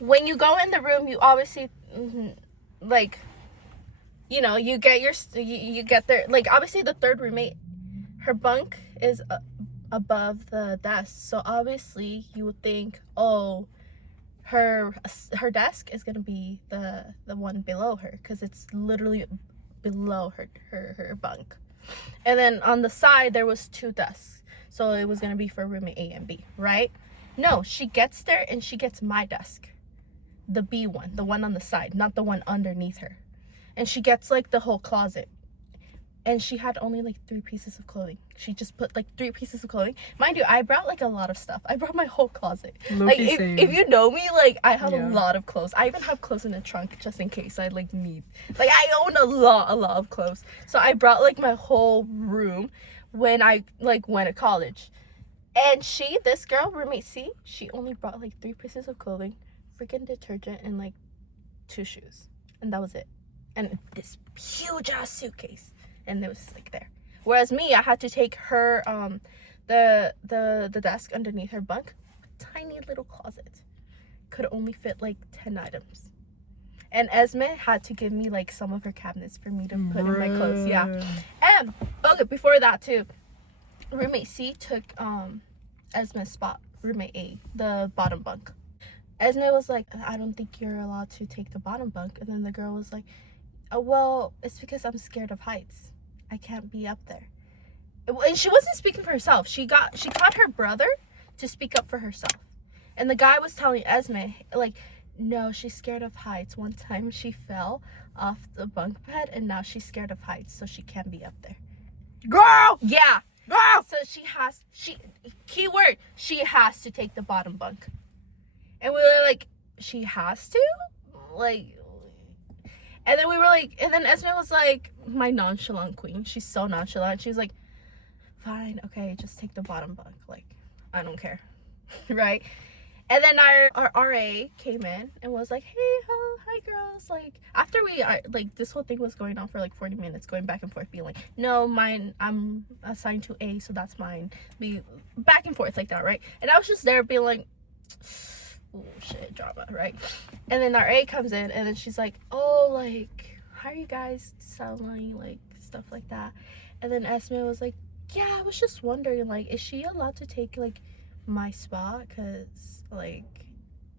when you go in the room, you obviously, like, you know, you get there. Like, obviously the third roommate, her bunk is above the desk. So obviously you would think, oh, her desk is gonna be the one below her, because it's literally below her bunk. And then on the side there was two desks, so it was gonna be for roommate A and B, right? No, she gets there and she gets my desk, the B one, the one on the side, not the one underneath her. And she gets like the whole closet. and she had only like 3 pieces of clothing. She just put like 3 pieces of clothing. Mind you, I brought like a lot of stuff. I brought my whole closet. Like if you know me, like I have a lot of clothes. I even have clothes in the trunk just in case I like need. Like I own a lot of clothes. So I brought like my whole room when I like went to college. And this girl, roommate C, she only brought like 3 pieces of clothing, freaking detergent, and like 2 shoes. And that was it. And this huge ass suitcase. And it was like there. Whereas me, I had to take her the desk underneath her bunk, tiny little closet, could only fit like 10 items. And Esme had to give me like some of her cabinets for me to put in my clothes. Yeah. And okay, before that too, roommate C took Esme's spot, roommate A, the bottom bunk. Esme was like, I don't think you're allowed to take the bottom bunk. And then the girl was like, oh, well, it's because I'm scared of heights. I can't be up there. And she wasn't speaking for herself. She caught her brother to speak up for herself. And the guy was telling Esme, like, no, she's scared of heights. One time she fell off the bunk bed and now she's scared of heights, so she can't be up there. Girl! Yeah. Girl! So keyword, she has to take the bottom bunk. And we were like, she has to? Like, and then we were like, and then Esme was like, my nonchalant queen. She's so nonchalant. She was like, fine, okay, just take the bottom bunk. Like, I don't care. Right? And then our RA came in and was like, hey, hi girls. Like, after like, this whole thing was going on for like 40 minutes, going back and forth, being like, no, mine, I'm assigned to A, so that's mine. Be back and forth like that, right? And I was just there being like, oh shit, drama, right? And then our A comes in and then she's like, oh, like, how are you guys settling, like, stuff like that. And then Esme was like, yeah, I was just wondering, like, is she allowed to take like my spot? Because like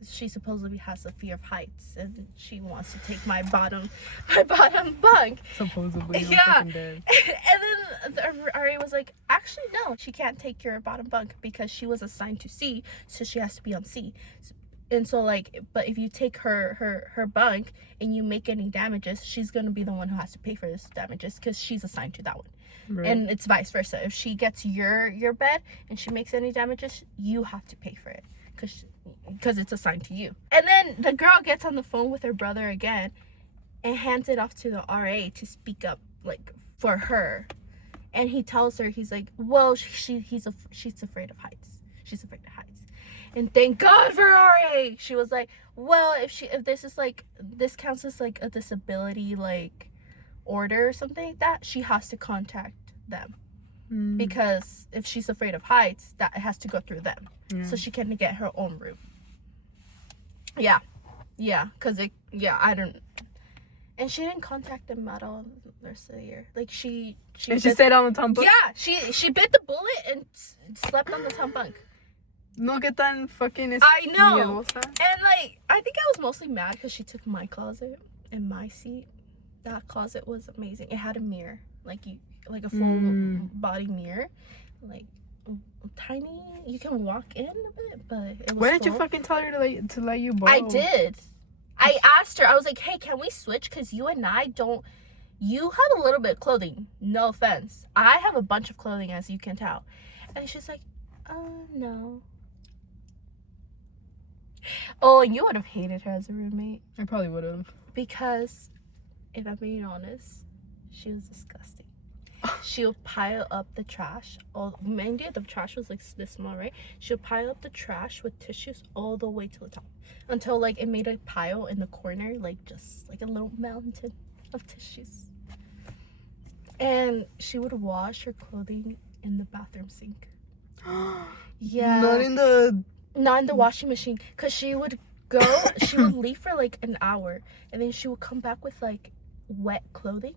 she supposedly has a fear of heights and she wants to take my bottom bunk. Supposedly. Yeah. And then the RA was like, actually no, she can't take your bottom bunk because she was assigned to C, so she has to be on C. And so like, but if you take her bunk and you make any damages, she's gonna be the one who has to pay for this damages because she's assigned to that one. Right. And it's vice versa. If she gets your bed and she makes any damages, you have to pay for it because it's assigned to you. And then the girl gets on the phone with her brother again and hands it off to the RA to speak up, like, for her. And he tells her, he's like, well, she's afraid of heights. She's afraid of heights. And thank God for RA. She was like, well, if this counts as like a disability, like, order or something like that, she has to contact them. Because if she's afraid of heights, that it has to go through them. So she can get her own room. Yeah, because I don't. And she didn't contact them at all the rest of the year. Like she stayed on the top bunk. Yeah, she bit the bullet and slept on the top bunk. No, que tan fucking I know. miedosa. And like, I think I was mostly mad because she took my closet and my seat. That closet was amazing. It had a mirror, like a full body mirror, like tiny. You can walk in a bit, but it was. Why didn't you fucking tell her to let you borrow? I did. I asked her. I was like, "Hey, can we switch? Because you and I don't. You have a little bit of clothing. No offense. I have a bunch of clothing, as you can tell." And she's like, no." Oh, and you would have hated her as a roommate. I probably would have. Because, if I'm being honest, she was disgusting. She'll pile up the trash. Mind you, the trash was like this small, right? She'll pile up the trash with tissues all the way to the top. Until like it made a pile in the corner, like just like a little mountain of tissues. And she would wash her clothing in the bathroom sink. Yeah. Not in the washing machine. Because she would leave for like an hour. And then she would come back with like wet clothing.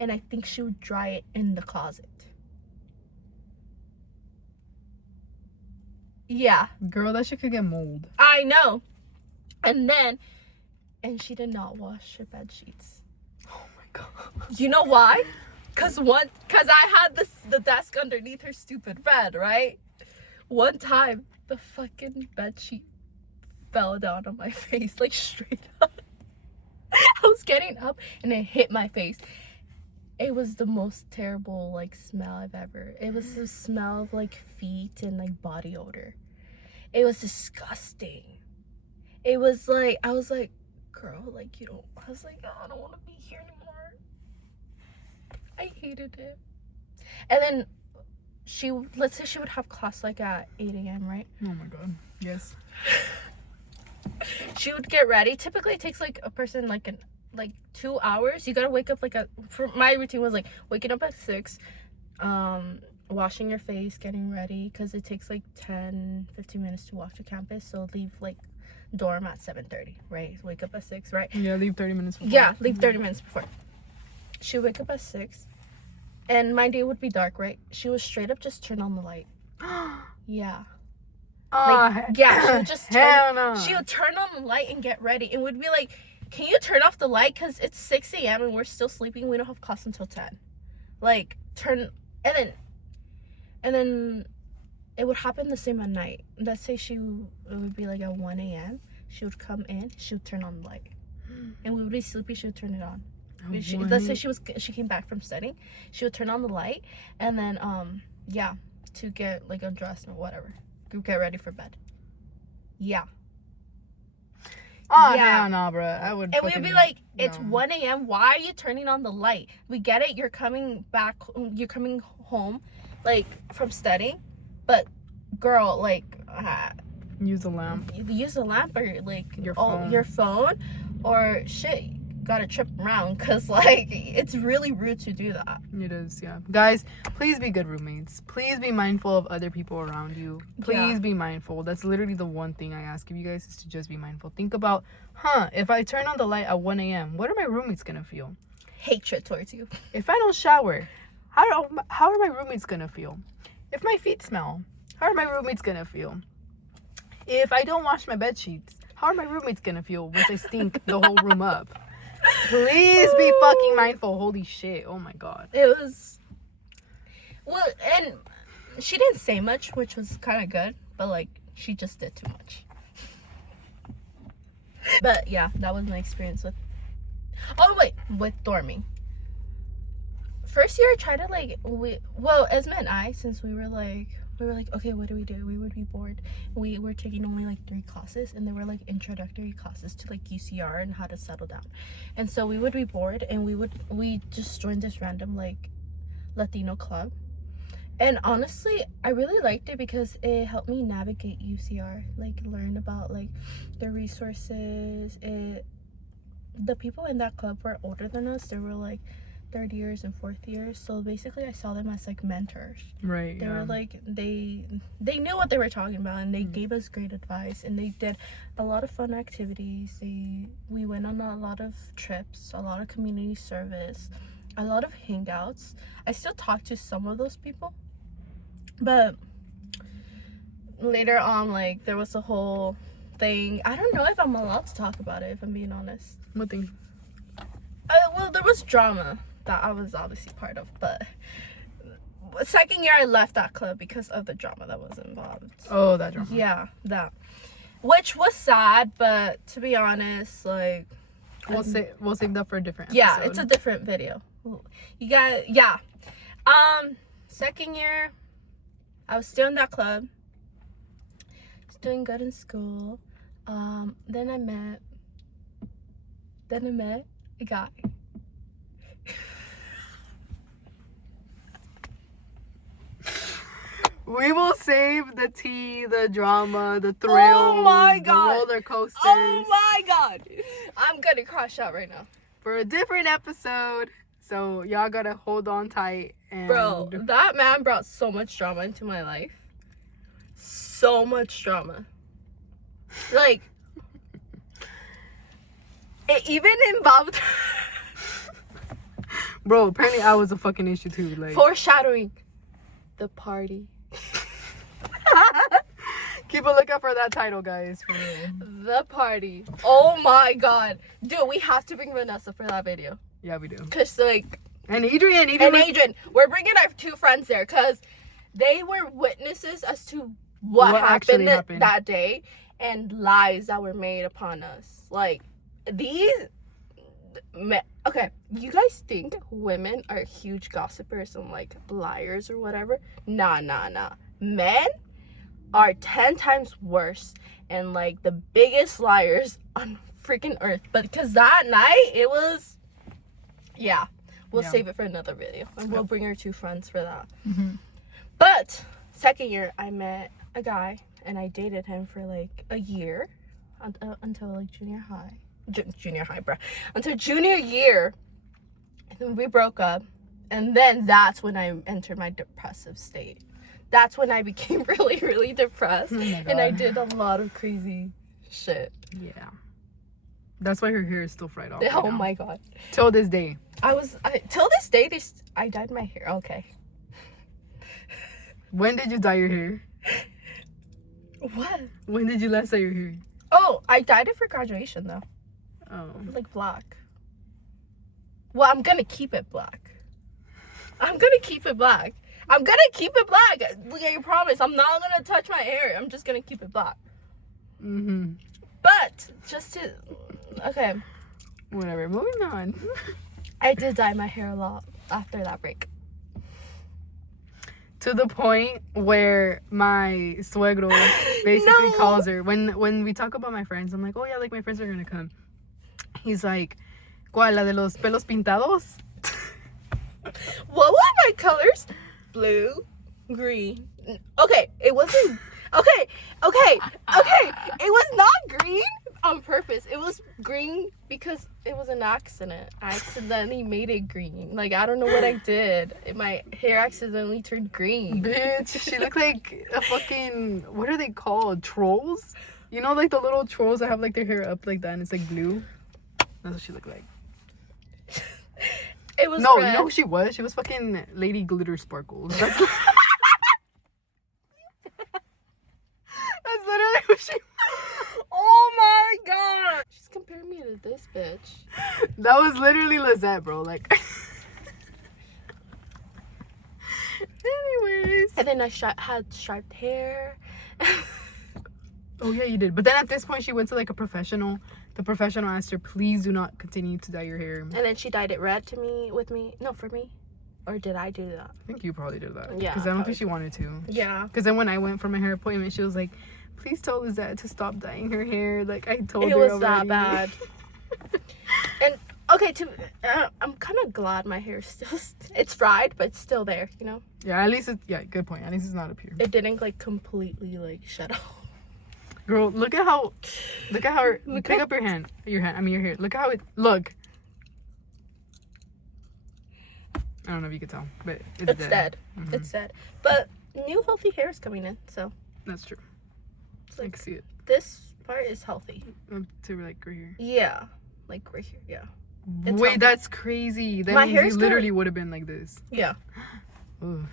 And I think she would dry it in the closet. Yeah. Girl, that shit could get mold. I know. And she did not wash her bed sheets. Oh my god. You know why? Cause I had the desk underneath her stupid bed, right? One time, the fucking bed sheet fell down on my face, like straight up. I was getting up and it hit my face. It was the most terrible, like, smell I've ever. It was the smell of, like, feet and, like, body odor. It was disgusting. It was, like, I was like, girl, like, you don't, I was like, oh, I don't want to be here anymore. I hated it. And then let's say she would have class, like, at 8 a.m., right? Oh, my God. Yes. She would get ready. Typically, it takes, like, a person, like, 2 hours. You gotta wake up, like, for my routine was, like, waking up at 6, washing your face, getting ready, because it takes, like, 10-15 minutes to walk to campus. So leave, like, dorm at 7:30, right? Wake up at 6, right? Yeah, leave 30 minutes before. Yeah, leave 30 minutes before. She would wake up at 6, and my day would be dark, right? She would straight up just turn on the light. Yeah. Yeah, she would just she would turn on the light and get ready, and would be like, can you turn off the light, because it's 6 a.m. and we're still sleeping. We don't have class until 10. Like, turn. And then it would happen the same at night. Let's say it would be like at 1 a.m. She would come in, she would turn on the light, and we would be sleepy, she would turn it on. Let's say she came back from studying, she would turn on the light, and then yeah, to get, like, undressed or whatever, to get ready for bed. Yeah. Oh, yeah, no, bro. I would. And we would be like, it's 1 a.m. Why are you turning on the light? We get it. You're coming home, like, from studying, but girl, like, use a lamp. Use a lamp, or, like, your phone, or shit. Gotta trip around, because, like, it's really rude to do that. It is, yeah. Guys, please be good roommates. Please be mindful of other people around you. Please be mindful. That's literally the one thing I ask of you guys, is to just be mindful. Think about, if I turn on the light at 1 a.m., what are my roommates gonna feel? Hatred towards you. If I don't shower, how are my roommates gonna feel? If my feet smell, how are my roommates gonna feel? If I don't wash my bed sheets, how are my roommates gonna feel once I stink the whole room up? Please be fucking mindful. Holy shit. Oh my God. It was, well, and she didn't say much, which was kind of good, but, like, she just did too much. But yeah, that was my experience with dorming. First year I tried to, like, Esme and I, since we were like, okay, what do? We would be bored. We were taking only, like, 3 classes, and they were, like, introductory classes to, like, UCR and how to settle down. And so we would be bored, and we just joined this random, like, Latino club. And honestly, I really liked it because it helped me navigate UCR, like, learn about, like, the resources. The people in that club were older than us. They were, like, third years and fourth years, so basically I saw them as, like, mentors. Right. They were like, they knew what they were talking about, and they gave us great advice, and they did a lot of fun activities. We went on a lot of trips, a lot of community service, a lot of hangouts. I still talk to some of those people, but later on, like, there was a whole thing. I don't know if I'm allowed to talk about it, if I'm being honest. What thing? Well, there was drama that I was obviously part of, but second year I left that club because of the drama that was involved. Oh, that drama. Yeah, that, which was sad, but to be honest, like, we'll save that for a different episode. Yeah, it's a different video. Second year I was still in that club, was doing good in school. Then I met a guy. We will save the tea, the drama, the thrills, oh my God. The roller coasters. Oh my God. I'm gonna crash out right now. For a different episode. So y'all gotta hold on tight. And bro, that man brought so much drama into my life. So much drama. Like, it even involved bro, apparently I was a fucking issue too. Like, foreshadowing the party. Keep a lookout for that title, guys. The party. Oh my God. Dude, we have to bring Vanessa for that video. Yeah, we do. Cause, like, and Adrian. We're bringing our 2 friends there because they were witnesses as to what happened that day, and lies that were made upon us. Like, Okay, you guys think women are huge gossipers and like liars or whatever? Nah. Men are 10 times worse and like the biggest liars on freaking earth. But because that night it was, yeah, we'll save it for another video and we'll bring our 2 friends for that. But second year I met a guy and I dated him for like a year until like junior high, bruh, until junior year. And then we broke up, and then that's when I entered my depressive state. That's when I became really, really depressed, and I did a lot of crazy shit. Yeah, that's why her hair is still fried off. Oh my god! Till this day, till this day, I dyed my hair. Okay. When did you dye your hair? What? When did you last dye your hair? Oh, I dyed it for graduation though. Oh. Like black. Well, I'm gonna keep it black. I promise. I'm not gonna touch my hair. I'm just gonna keep it black. But just to, okay. Whatever. Moving on. I did dye my hair a lot after that break. To the point where my suegro basically calls her. When we talk about my friends, I'm like, oh yeah, like my friends are gonna come. He's like, ¿cuál? ¿La de los pelos pintados? What were my colors? Blue, green. Okay, it wasn't. Okay. It was not green on purpose. It was green because it was an accident. I accidentally made it green. Like, I don't know what I did. My hair accidentally turned green. Bitch, she looked like a fucking, what are they called? Trolls? You know, like the little trolls that have like their hair up like that and it's like blue? That's what she looked like. It was No, red. you know who she was? She was fucking Lady Glitter Sparkles. That's literally who she was. Oh my god! She's comparing me to this bitch. That was literally Lizette, bro. Like. Anyways. And then I had striped hair. Oh yeah, you did. But then at this point, she went to like a professional. The professional asked her, please do not continue to dye your hair. And then she dyed it red for me. Or did I do that? I think you probably did that. Yeah. Because I don't think she wanted to. Yeah. Because then when I went for my hair appointment, she was like, please tell Lizette to stop dyeing her hair. Like, I told her it was already. that bad. And okay, I'm kind of glad my hair is still it's fried, but it's still there, you know. Yeah, at least good point. At least it's not up here. It didn't like completely like shut off. Girl, look at how her, pick up your hand. Your hair. Look at how look. I don't know if you could tell, but it's dead. Mm-hmm. It's dead. But new healthy hair is coming in, so. That's true. It's like, I can see it. This part is healthy. To like right here. Yeah. Like right here, yeah. It's Wait, healthy. that's crazy. That My means hair's you literally would have been like this. Yeah. Ugh.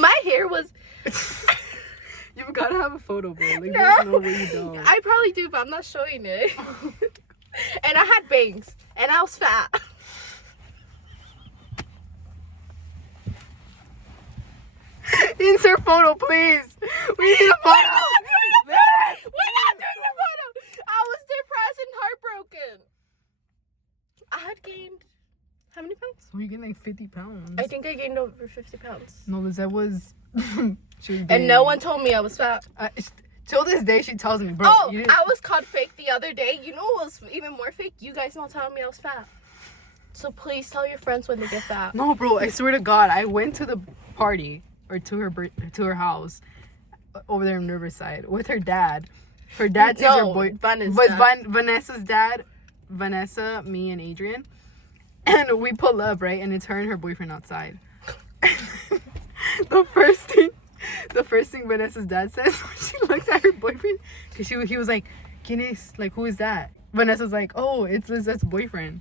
My hair was... You've got to have a photo, bro. Like, No. there's no way you don't. I probably do, but I'm not showing it. And I had bangs. And I was fat. Insert photo, please. We need a photo. We're not doing the photo. I was depressed and heartbroken. I had gained... How many pounds? So you gained like 50 pounds. I think I gained over 50 pounds. No, Lizette was... she was And big. no one told me I was fat. Till this day, she tells me, bro. Oh, you didn't... I was called fake the other day. You know what was even more fake? You guys not telling me I was fat. So please tell your friends when they get fat. No, bro, I swear to God, I went to the party, or to her house, over there in Riverside, with her dad. Her dad sees her boy... Vanessa's dad, Vanessa, me, and Adrian. And we pull up, right? And it's her and her boyfriend outside. The first thing Vanessa's dad says when she looks at her boyfriend, because he was like, ¿Quién es? Like, who is that? Vanessa's like, oh, it's Lizette's boyfriend.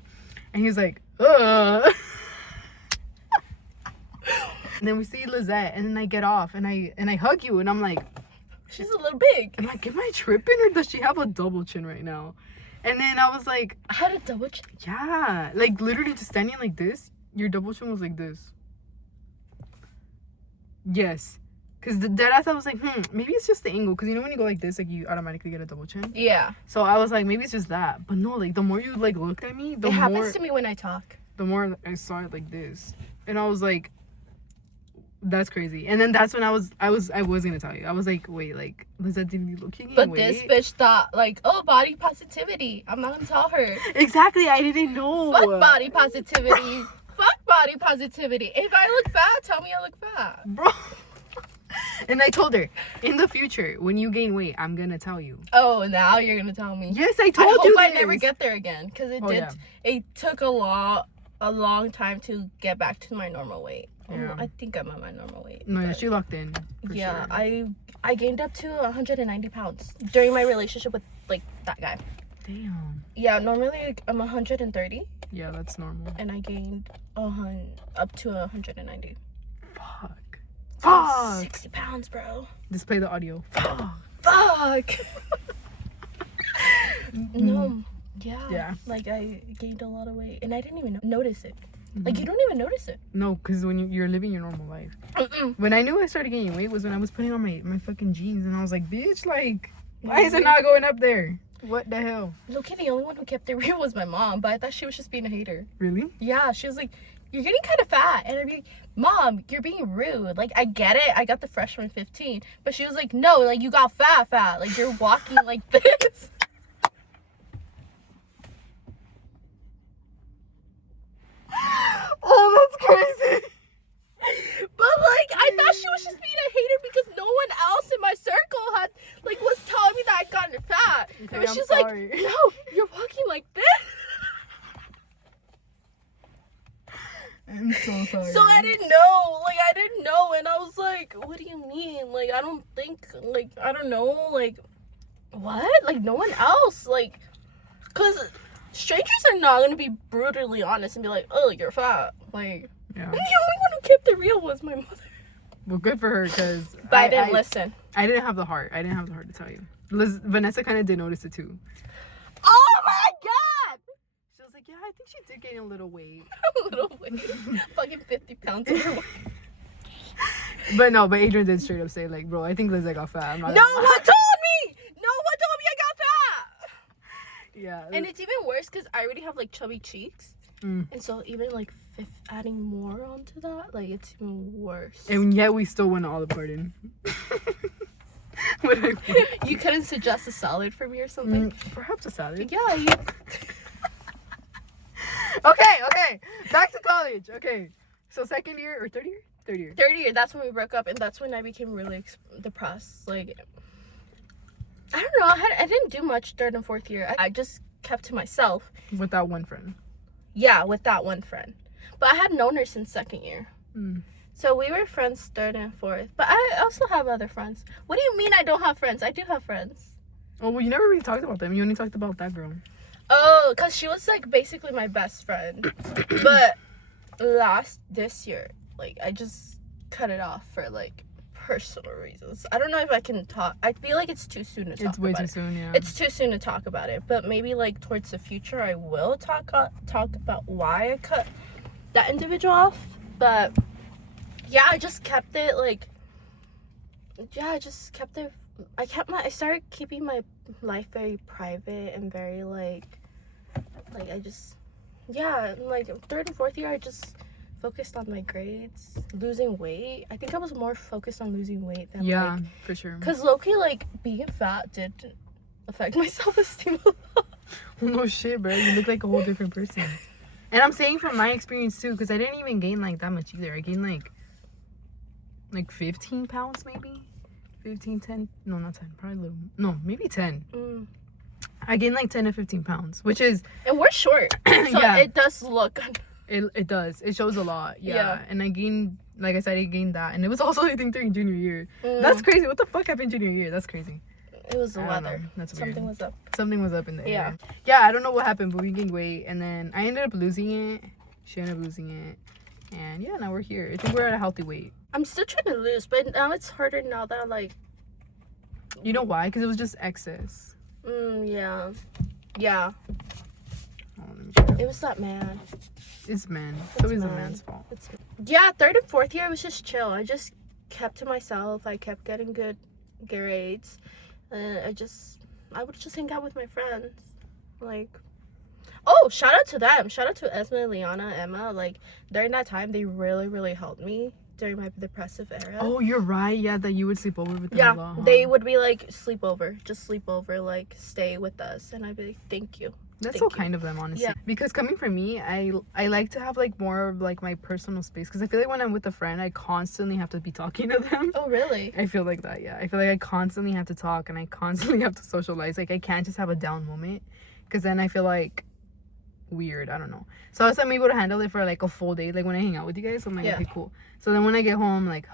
And he's like, ugh. And then we see Lizette, and then I get off, and I hug you, and I'm like, she's a little big. I'm like, am I tripping, or does she have a double chin right now? And then I was like, I had a double chin. yeah, like literally just standing like this, your double chin was like this. Yes, Because the dead ass, I was like, maybe it's just the angle. Because you know when you go like this, like you automatically get a double chin. Yeah. So I was like, maybe it's just that. But no, like the more you like looked at me, the it more happens to me when I talk. The more I saw it like this, and I was like, that's crazy. And then that's when I was gonna tell you. I was like, wait, like Lizette didn't be looking. But this bitch thought like, oh, body positivity. I'm not gonna tell her. Exactly. I didn't know. Fuck body positivity. Fuck body positivity. If I look fat, tell me I look fat, bro. And I told her, in the future, when you gain weight, I'm gonna tell you. Oh, now you're gonna tell me. Yes, I told you. I hope I never get there again, because it took a long time to get back to my normal weight. Yeah. I think I'm at my normal weight. No, yeah, she locked in. Yeah, sure. I gained up to 190 pounds during my relationship with like that guy. Damn. Yeah, normally like, I'm 130. Yeah, that's normal. And I gained up to 190. Fuck. 60 pounds, bro. Display the audio. Fuck. No. Yeah. Yeah. Like I gained a lot of weight and I didn't even notice it. Like you don't even notice it. No, because when you're living your normal life. Mm-mm. When I knew I started gaining weight was when I was putting on my fucking jeans and I was like, bitch, like, why is it not going up there? What the hell? Look, the only one who kept it real was my mom, but I thought she was just being a hater. Really? Yeah, she was like, you're getting kind of fat. And I'd be like, Mom, you're being rude. Like, I get it. I got the freshman 15. But she was like, no, like, you got fat. Like, you're walking like this. Oh, that's crazy. But, like, I thought she was just being a hater because no one else in my circle had, like, was telling me that I'd gotten fat. Okay, and she's sorry. like, no, you're walking like this. I'm so sorry. So I didn't know, and I was like, what do you mean? Like, I don't think, like, I don't know, like, what? Like, no one else, like, because strangers are not going to be brutally honest and be like, oh, you're fat. Like, yeah. And the only one who kept it real was my mother. Well, good for her, because But I didn't listen. I didn't have the heart. I didn't have the heart to tell you. Vanessa kind of did notice it, too. Oh, my God! She was like, yeah, I think she did gain a little weight. A little weight. Fucking 50 pounds overweight. But Adrian did straight up say, like, bro, I think Liz got fat. I'm not No one told me I got fat! Yeah. And it's even worse because I already have, like, chubby cheeks. And so even, like, adding more onto that, like, it's even worse. And yet we still went to Olive Garden. You couldn't suggest a salad for me or something? Perhaps a salad. Yeah. Okay. Back to college. Okay. So second year or third year? Third year. Third year, that's when we broke up, and that's when I became really depressed. Like, I don't know. I didn't do much third and fourth year. I just kept to myself. With that one friend. Yeah, with that one friend. But I had known her since second year. So we were friends third and fourth. But I also have other friends. What do you mean I don't have friends? I do have friends. Oh, well, you never really talked about them. You only talked about that girl. Oh, because she was, like, basically my best friend. But this year, like, I just cut it off for, like, personal reasons. I don't know if I can talk. I feel like it's too soon to talk about it. It's way too soon, yeah. It's too soon to talk about it. But maybe, like, towards the future, I will talk about why I cut that individual off. But, yeah, I just kept it, like, I started keeping my life very private and very, like I just, like, third and fourth year, I just focused on my grades, losing weight. I think I was more focused on losing weight than, like, for sure. Because low-key, like, being fat did affect my self-esteem a lot. Well, no shit, bro. You look like a whole different person. And I'm saying from my experience, too, because I didn't even gain, like, that much either. I gained, like 15 pounds, maybe? 15, 10? No, not 10. Probably a little. No, maybe 10. I gained, like, 10 to 15 pounds, which is... And we're short, so it does look... It does. It shows a lot, yeah. And I gained, like I said, I gained that. And it was also, I think, during junior year. That's crazy. What the fuck happened junior year? That's crazy. It was the weather. That's weird. Something was up. Something was up in the Yeah. air. Yeah, I don't know what happened, but we gained weight. And then I ended up losing it. She ended up losing it. And yeah, now we're here. I think we're at a healthy weight. I'm still trying to lose, but now it's harder now that, like... You know why? Because it was just excess. Yeah. Oh, It was that man. It's men. It's always a man's fault. Yeah, third and fourth year, I was just chill. I just kept to myself. I kept getting good grades. And I would just hang out with my friends. Like, oh, shout out to them. Shout out to Esme, Liana, Emma. Like, during that time, they really, really helped me during my depressive era. Oh, you're right. Yeah, that you would sleep over with them a lot, huh? They would be like, sleep over, like, stay with us. And I'd be like, thank you. That's so kind of them, honestly. Yeah. Because coming from me, I like to have like more of like my personal space, because I feel like when I'm with a friend, I constantly have to be talking to them. Oh, really? I feel like that, yeah. I feel like I constantly have to talk and I constantly have to socialize. Like, I can't just have a down moment, because then I feel like weird. I don't know. So I'm able to handle it for like a full day, like when I hang out with you guys. I'm like, okay, cool. So then when I get home, I'm like,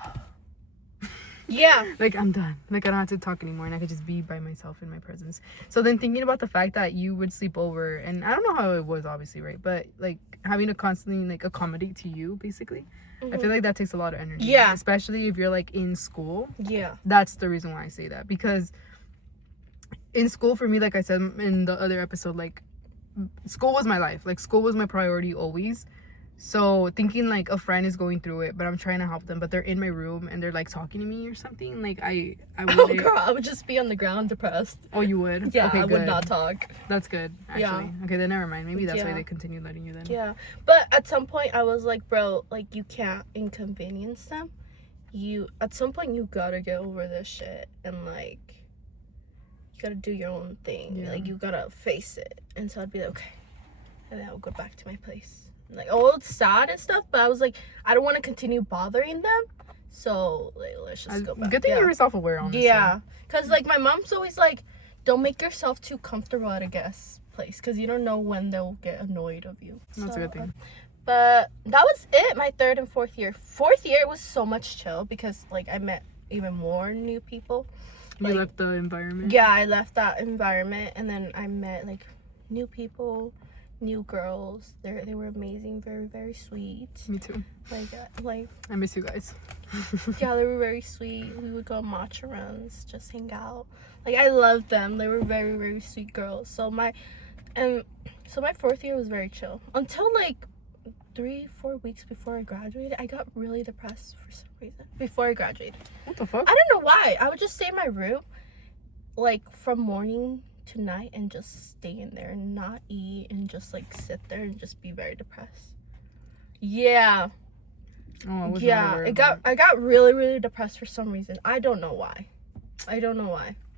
yeah, like I'm done. Like, I don't have to talk anymore, and I could just be by myself in my presence. So then thinking about the fact that you would sleep over, and I don't know how it was, obviously, right? But like having to constantly like accommodate to you, basically. I feel like that takes a lot of energy. Yeah. Especially if you're like in school. Yeah. That's the reason why I say that, because in school, for me, like I said in the other episode, like school was my life. Like, school was my priority always. So thinking like a friend is going through it, but I'm trying to help them, but they're in my room and they're like talking to me or something, like I would. Oh, girl, I would just be on the ground depressed. Oh, you would? Yeah, okay, I good. would not talk. That's good, actually. Yeah. Okay, then never mind. Maybe that's why they continue letting you then. Yeah, but at some point I was like, bro, like, you can't inconvenience them. At some point you gotta get over this shit, and like, you gotta do your own thing. Yeah. Like, you gotta face it. And so I'd be like, okay, and then I'll go back to my place. Like, oh, it's sad and stuff, but I was like, I don't want to continue bothering them, so like, let's just go back. Good thing you're self-aware, honestly. Yeah, because like my mom's always like, don't make yourself too comfortable at a guest place, because you don't know when they'll get annoyed of you. That's a good thing. But that was it, my third and fourth year. Fourth year was so much chill, because like I met even more new people. You left the environment? Yeah, I left that environment, and then I met like new people, new girls. They were amazing, very, very sweet. Me too. Like I miss you guys. Yeah, they were very sweet. We would go on matcha runs, just hang out. Like, I loved them. They were very, very sweet girls. So my fourth year was very chill until like 3-4 weeks before I graduated. I got really depressed for some reason before I graduated. What the fuck? I don't know why. I would just stay in my room like from morning to night and just stay in there and not eat and just like sit there and just be very depressed. Yeah. Oh, I got really, really depressed for some reason. I don't know why.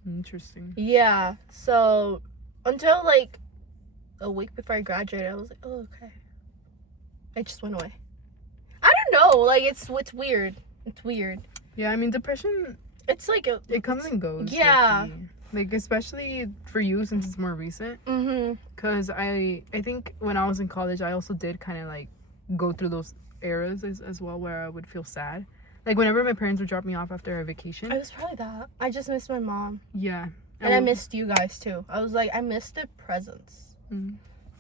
Interesting. Yeah. So until like a week before I graduated, I was like, oh, okay. I just went away. I don't know. Like, it's weird. It's weird. Yeah, I mean, depression, it's like it comes and goes. Yeah. Like, especially for you, since it's more recent. Mm-hmm. Because I think when I was in college, I also did kind of like go through those eras as well, where I would feel sad. Like, whenever my parents would drop me off after a vacation. I was probably that. I just missed my mom. Yeah. And I missed you guys too. I was like, I missed the presence. Mm.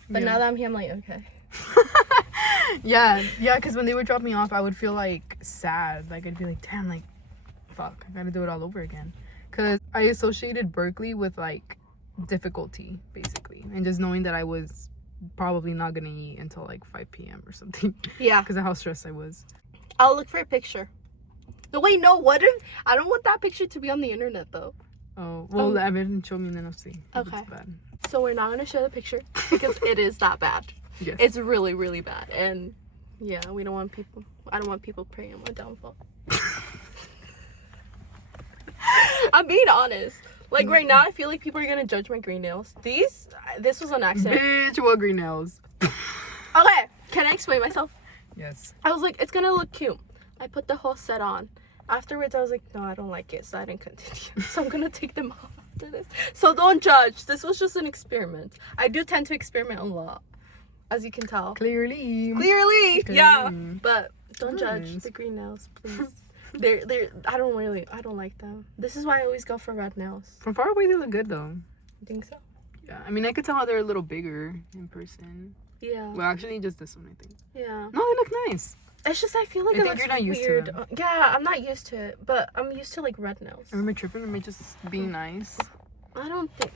But now that I'm here, I'm like, okay. yeah, because when they would drop me off, I would feel like sad. Like, I'd be like, damn, like, fuck, I gotta do it all over again. Because I associated Berkeley with like difficulty, basically, and just knowing that I was probably not gonna eat until like 5 p.m. or something. Yeah, because of how stressed I was. I'll look for a picture. No, wait, no, I don't want that picture to be on the internet though. Oh, well, I haven't shown me, then I'll see. Okay. It's bad. So we're not gonna show the picture because it is that bad. Yes. It's really, really bad, and yeah, I don't want people praying on my downfall. I'm being honest. Like, right now, I feel like people are gonna judge my green nails. This was an accident. Bitch, what green nails? Okay, can I explain myself? Yes. I was like, it's gonna look cute. I put the whole set on. Afterwards, I was like, no, I don't like it, so I didn't continue. So I'm gonna take them off after this. So don't judge. This was just an experiment. I do tend to experiment a lot, as you can tell. Clearly. Yeah. But don't judge the green nails, please. They're I don't like them. This is why I always go for red nails. From far away, they look good though. You think so? Yeah, I mean, I could tell how they're a little bigger in person. Yeah. Well, actually, just this one, I think. Yeah. No, they look nice. It's just I feel like I think you're not weird. used to them. Yeah, I'm not used to it, but I'm used to like red nails. I remember tripping and just being nice. I don't think.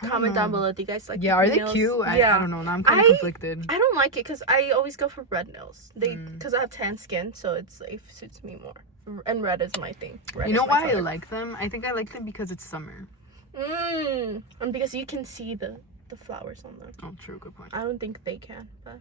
Comment down below. Do you guys like? Yeah, are they nails? cute? I don't know. Now I'm kind of conflicted. I don't like it because I always go for red nails. Because I have tan skin, so it suits me more. And red is my thing. Red You know is my why I color. like them? I think I like them because it's summer. And because you can see the flowers on them. Oh, true. Good point. I don't think they can, but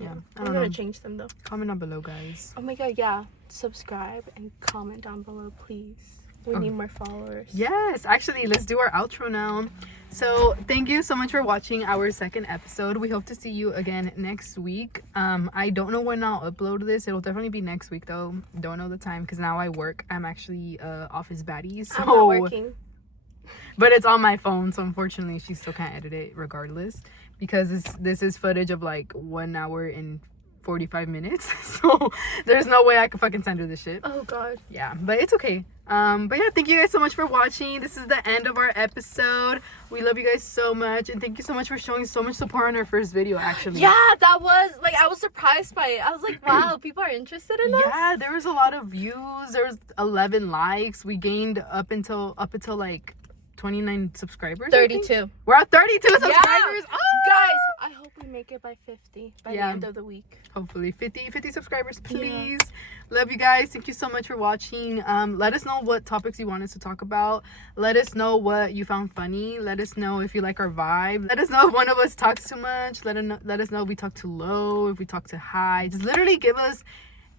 Yeah, I'm gonna change them though. Comment down below, guys. Oh my god, yeah. Subscribe and comment down below, please. We need more followers. Yes, actually, let's do our outro now. So thank you so much for watching our second episode. We hope to see you again next week. I don't know when I'll upload this. It'll definitely be next week though. Don't know the time because now I work. I'm actually office baddie, so I'm not working. but it's on my phone, so unfortunately she still can't edit it regardless because this is footage of like 1 hour and 45 minutes. So there's no way I could fucking send her this shit. Oh god. Yeah, but it's okay. But yeah, thank you guys so much for watching. This is the end of our episode. We love you guys so much, and thank you so much for showing so much support on our first video, actually. Yeah, that was like, I was surprised by it. I was like, wow, people are interested in us. Yeah, there was a lot of views. There was 11 likes. We gained up until like 29 subscribers. 32. We're at 32 subscribers. Yeah. Oh! Guys, I hope we make it by 50 by the end of the week. Hopefully 50 subscribers, please. Love you guys. Thank you so much for watching. Let us know what topics you want us to talk about. Let us know what you found funny. Let us know if you like our vibe. Let us know if one of us talks too much. Let us know if we talk too low, if we talk too high. Just literally give us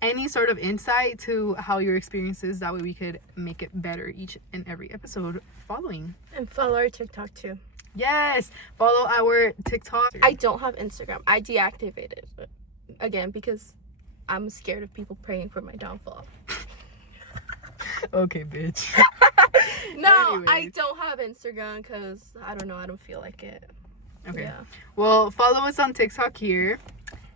any sort of insight to how your experience is. That way we could make it better each and every episode following. And follow our TikTok too. Yes, follow our TikTok. I don't have Instagram. I deactivated it again because I'm scared of people praying for my downfall. Okay, bitch. No, Anyways. I don't have Instagram because I don't know. I don't feel like it. Okay. Yeah. Well, follow us on TikTok here.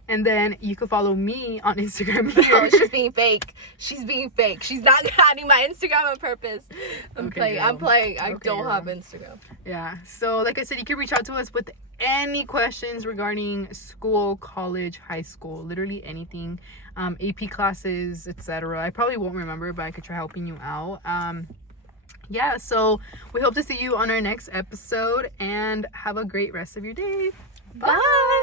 And then you can follow me on Instagram here. Oh, she's being fake. She's being fake. She's not hiding my Instagram on purpose. I'm playing. I don't have Instagram. Yeah. So, like I said, you can reach out to us with any questions regarding school, college, high school, literally anything, AP classes, etc. I probably won't remember, but I could try helping you out. Yeah. So we hope to see you on our next episode, and have a great rest of your day. Bye.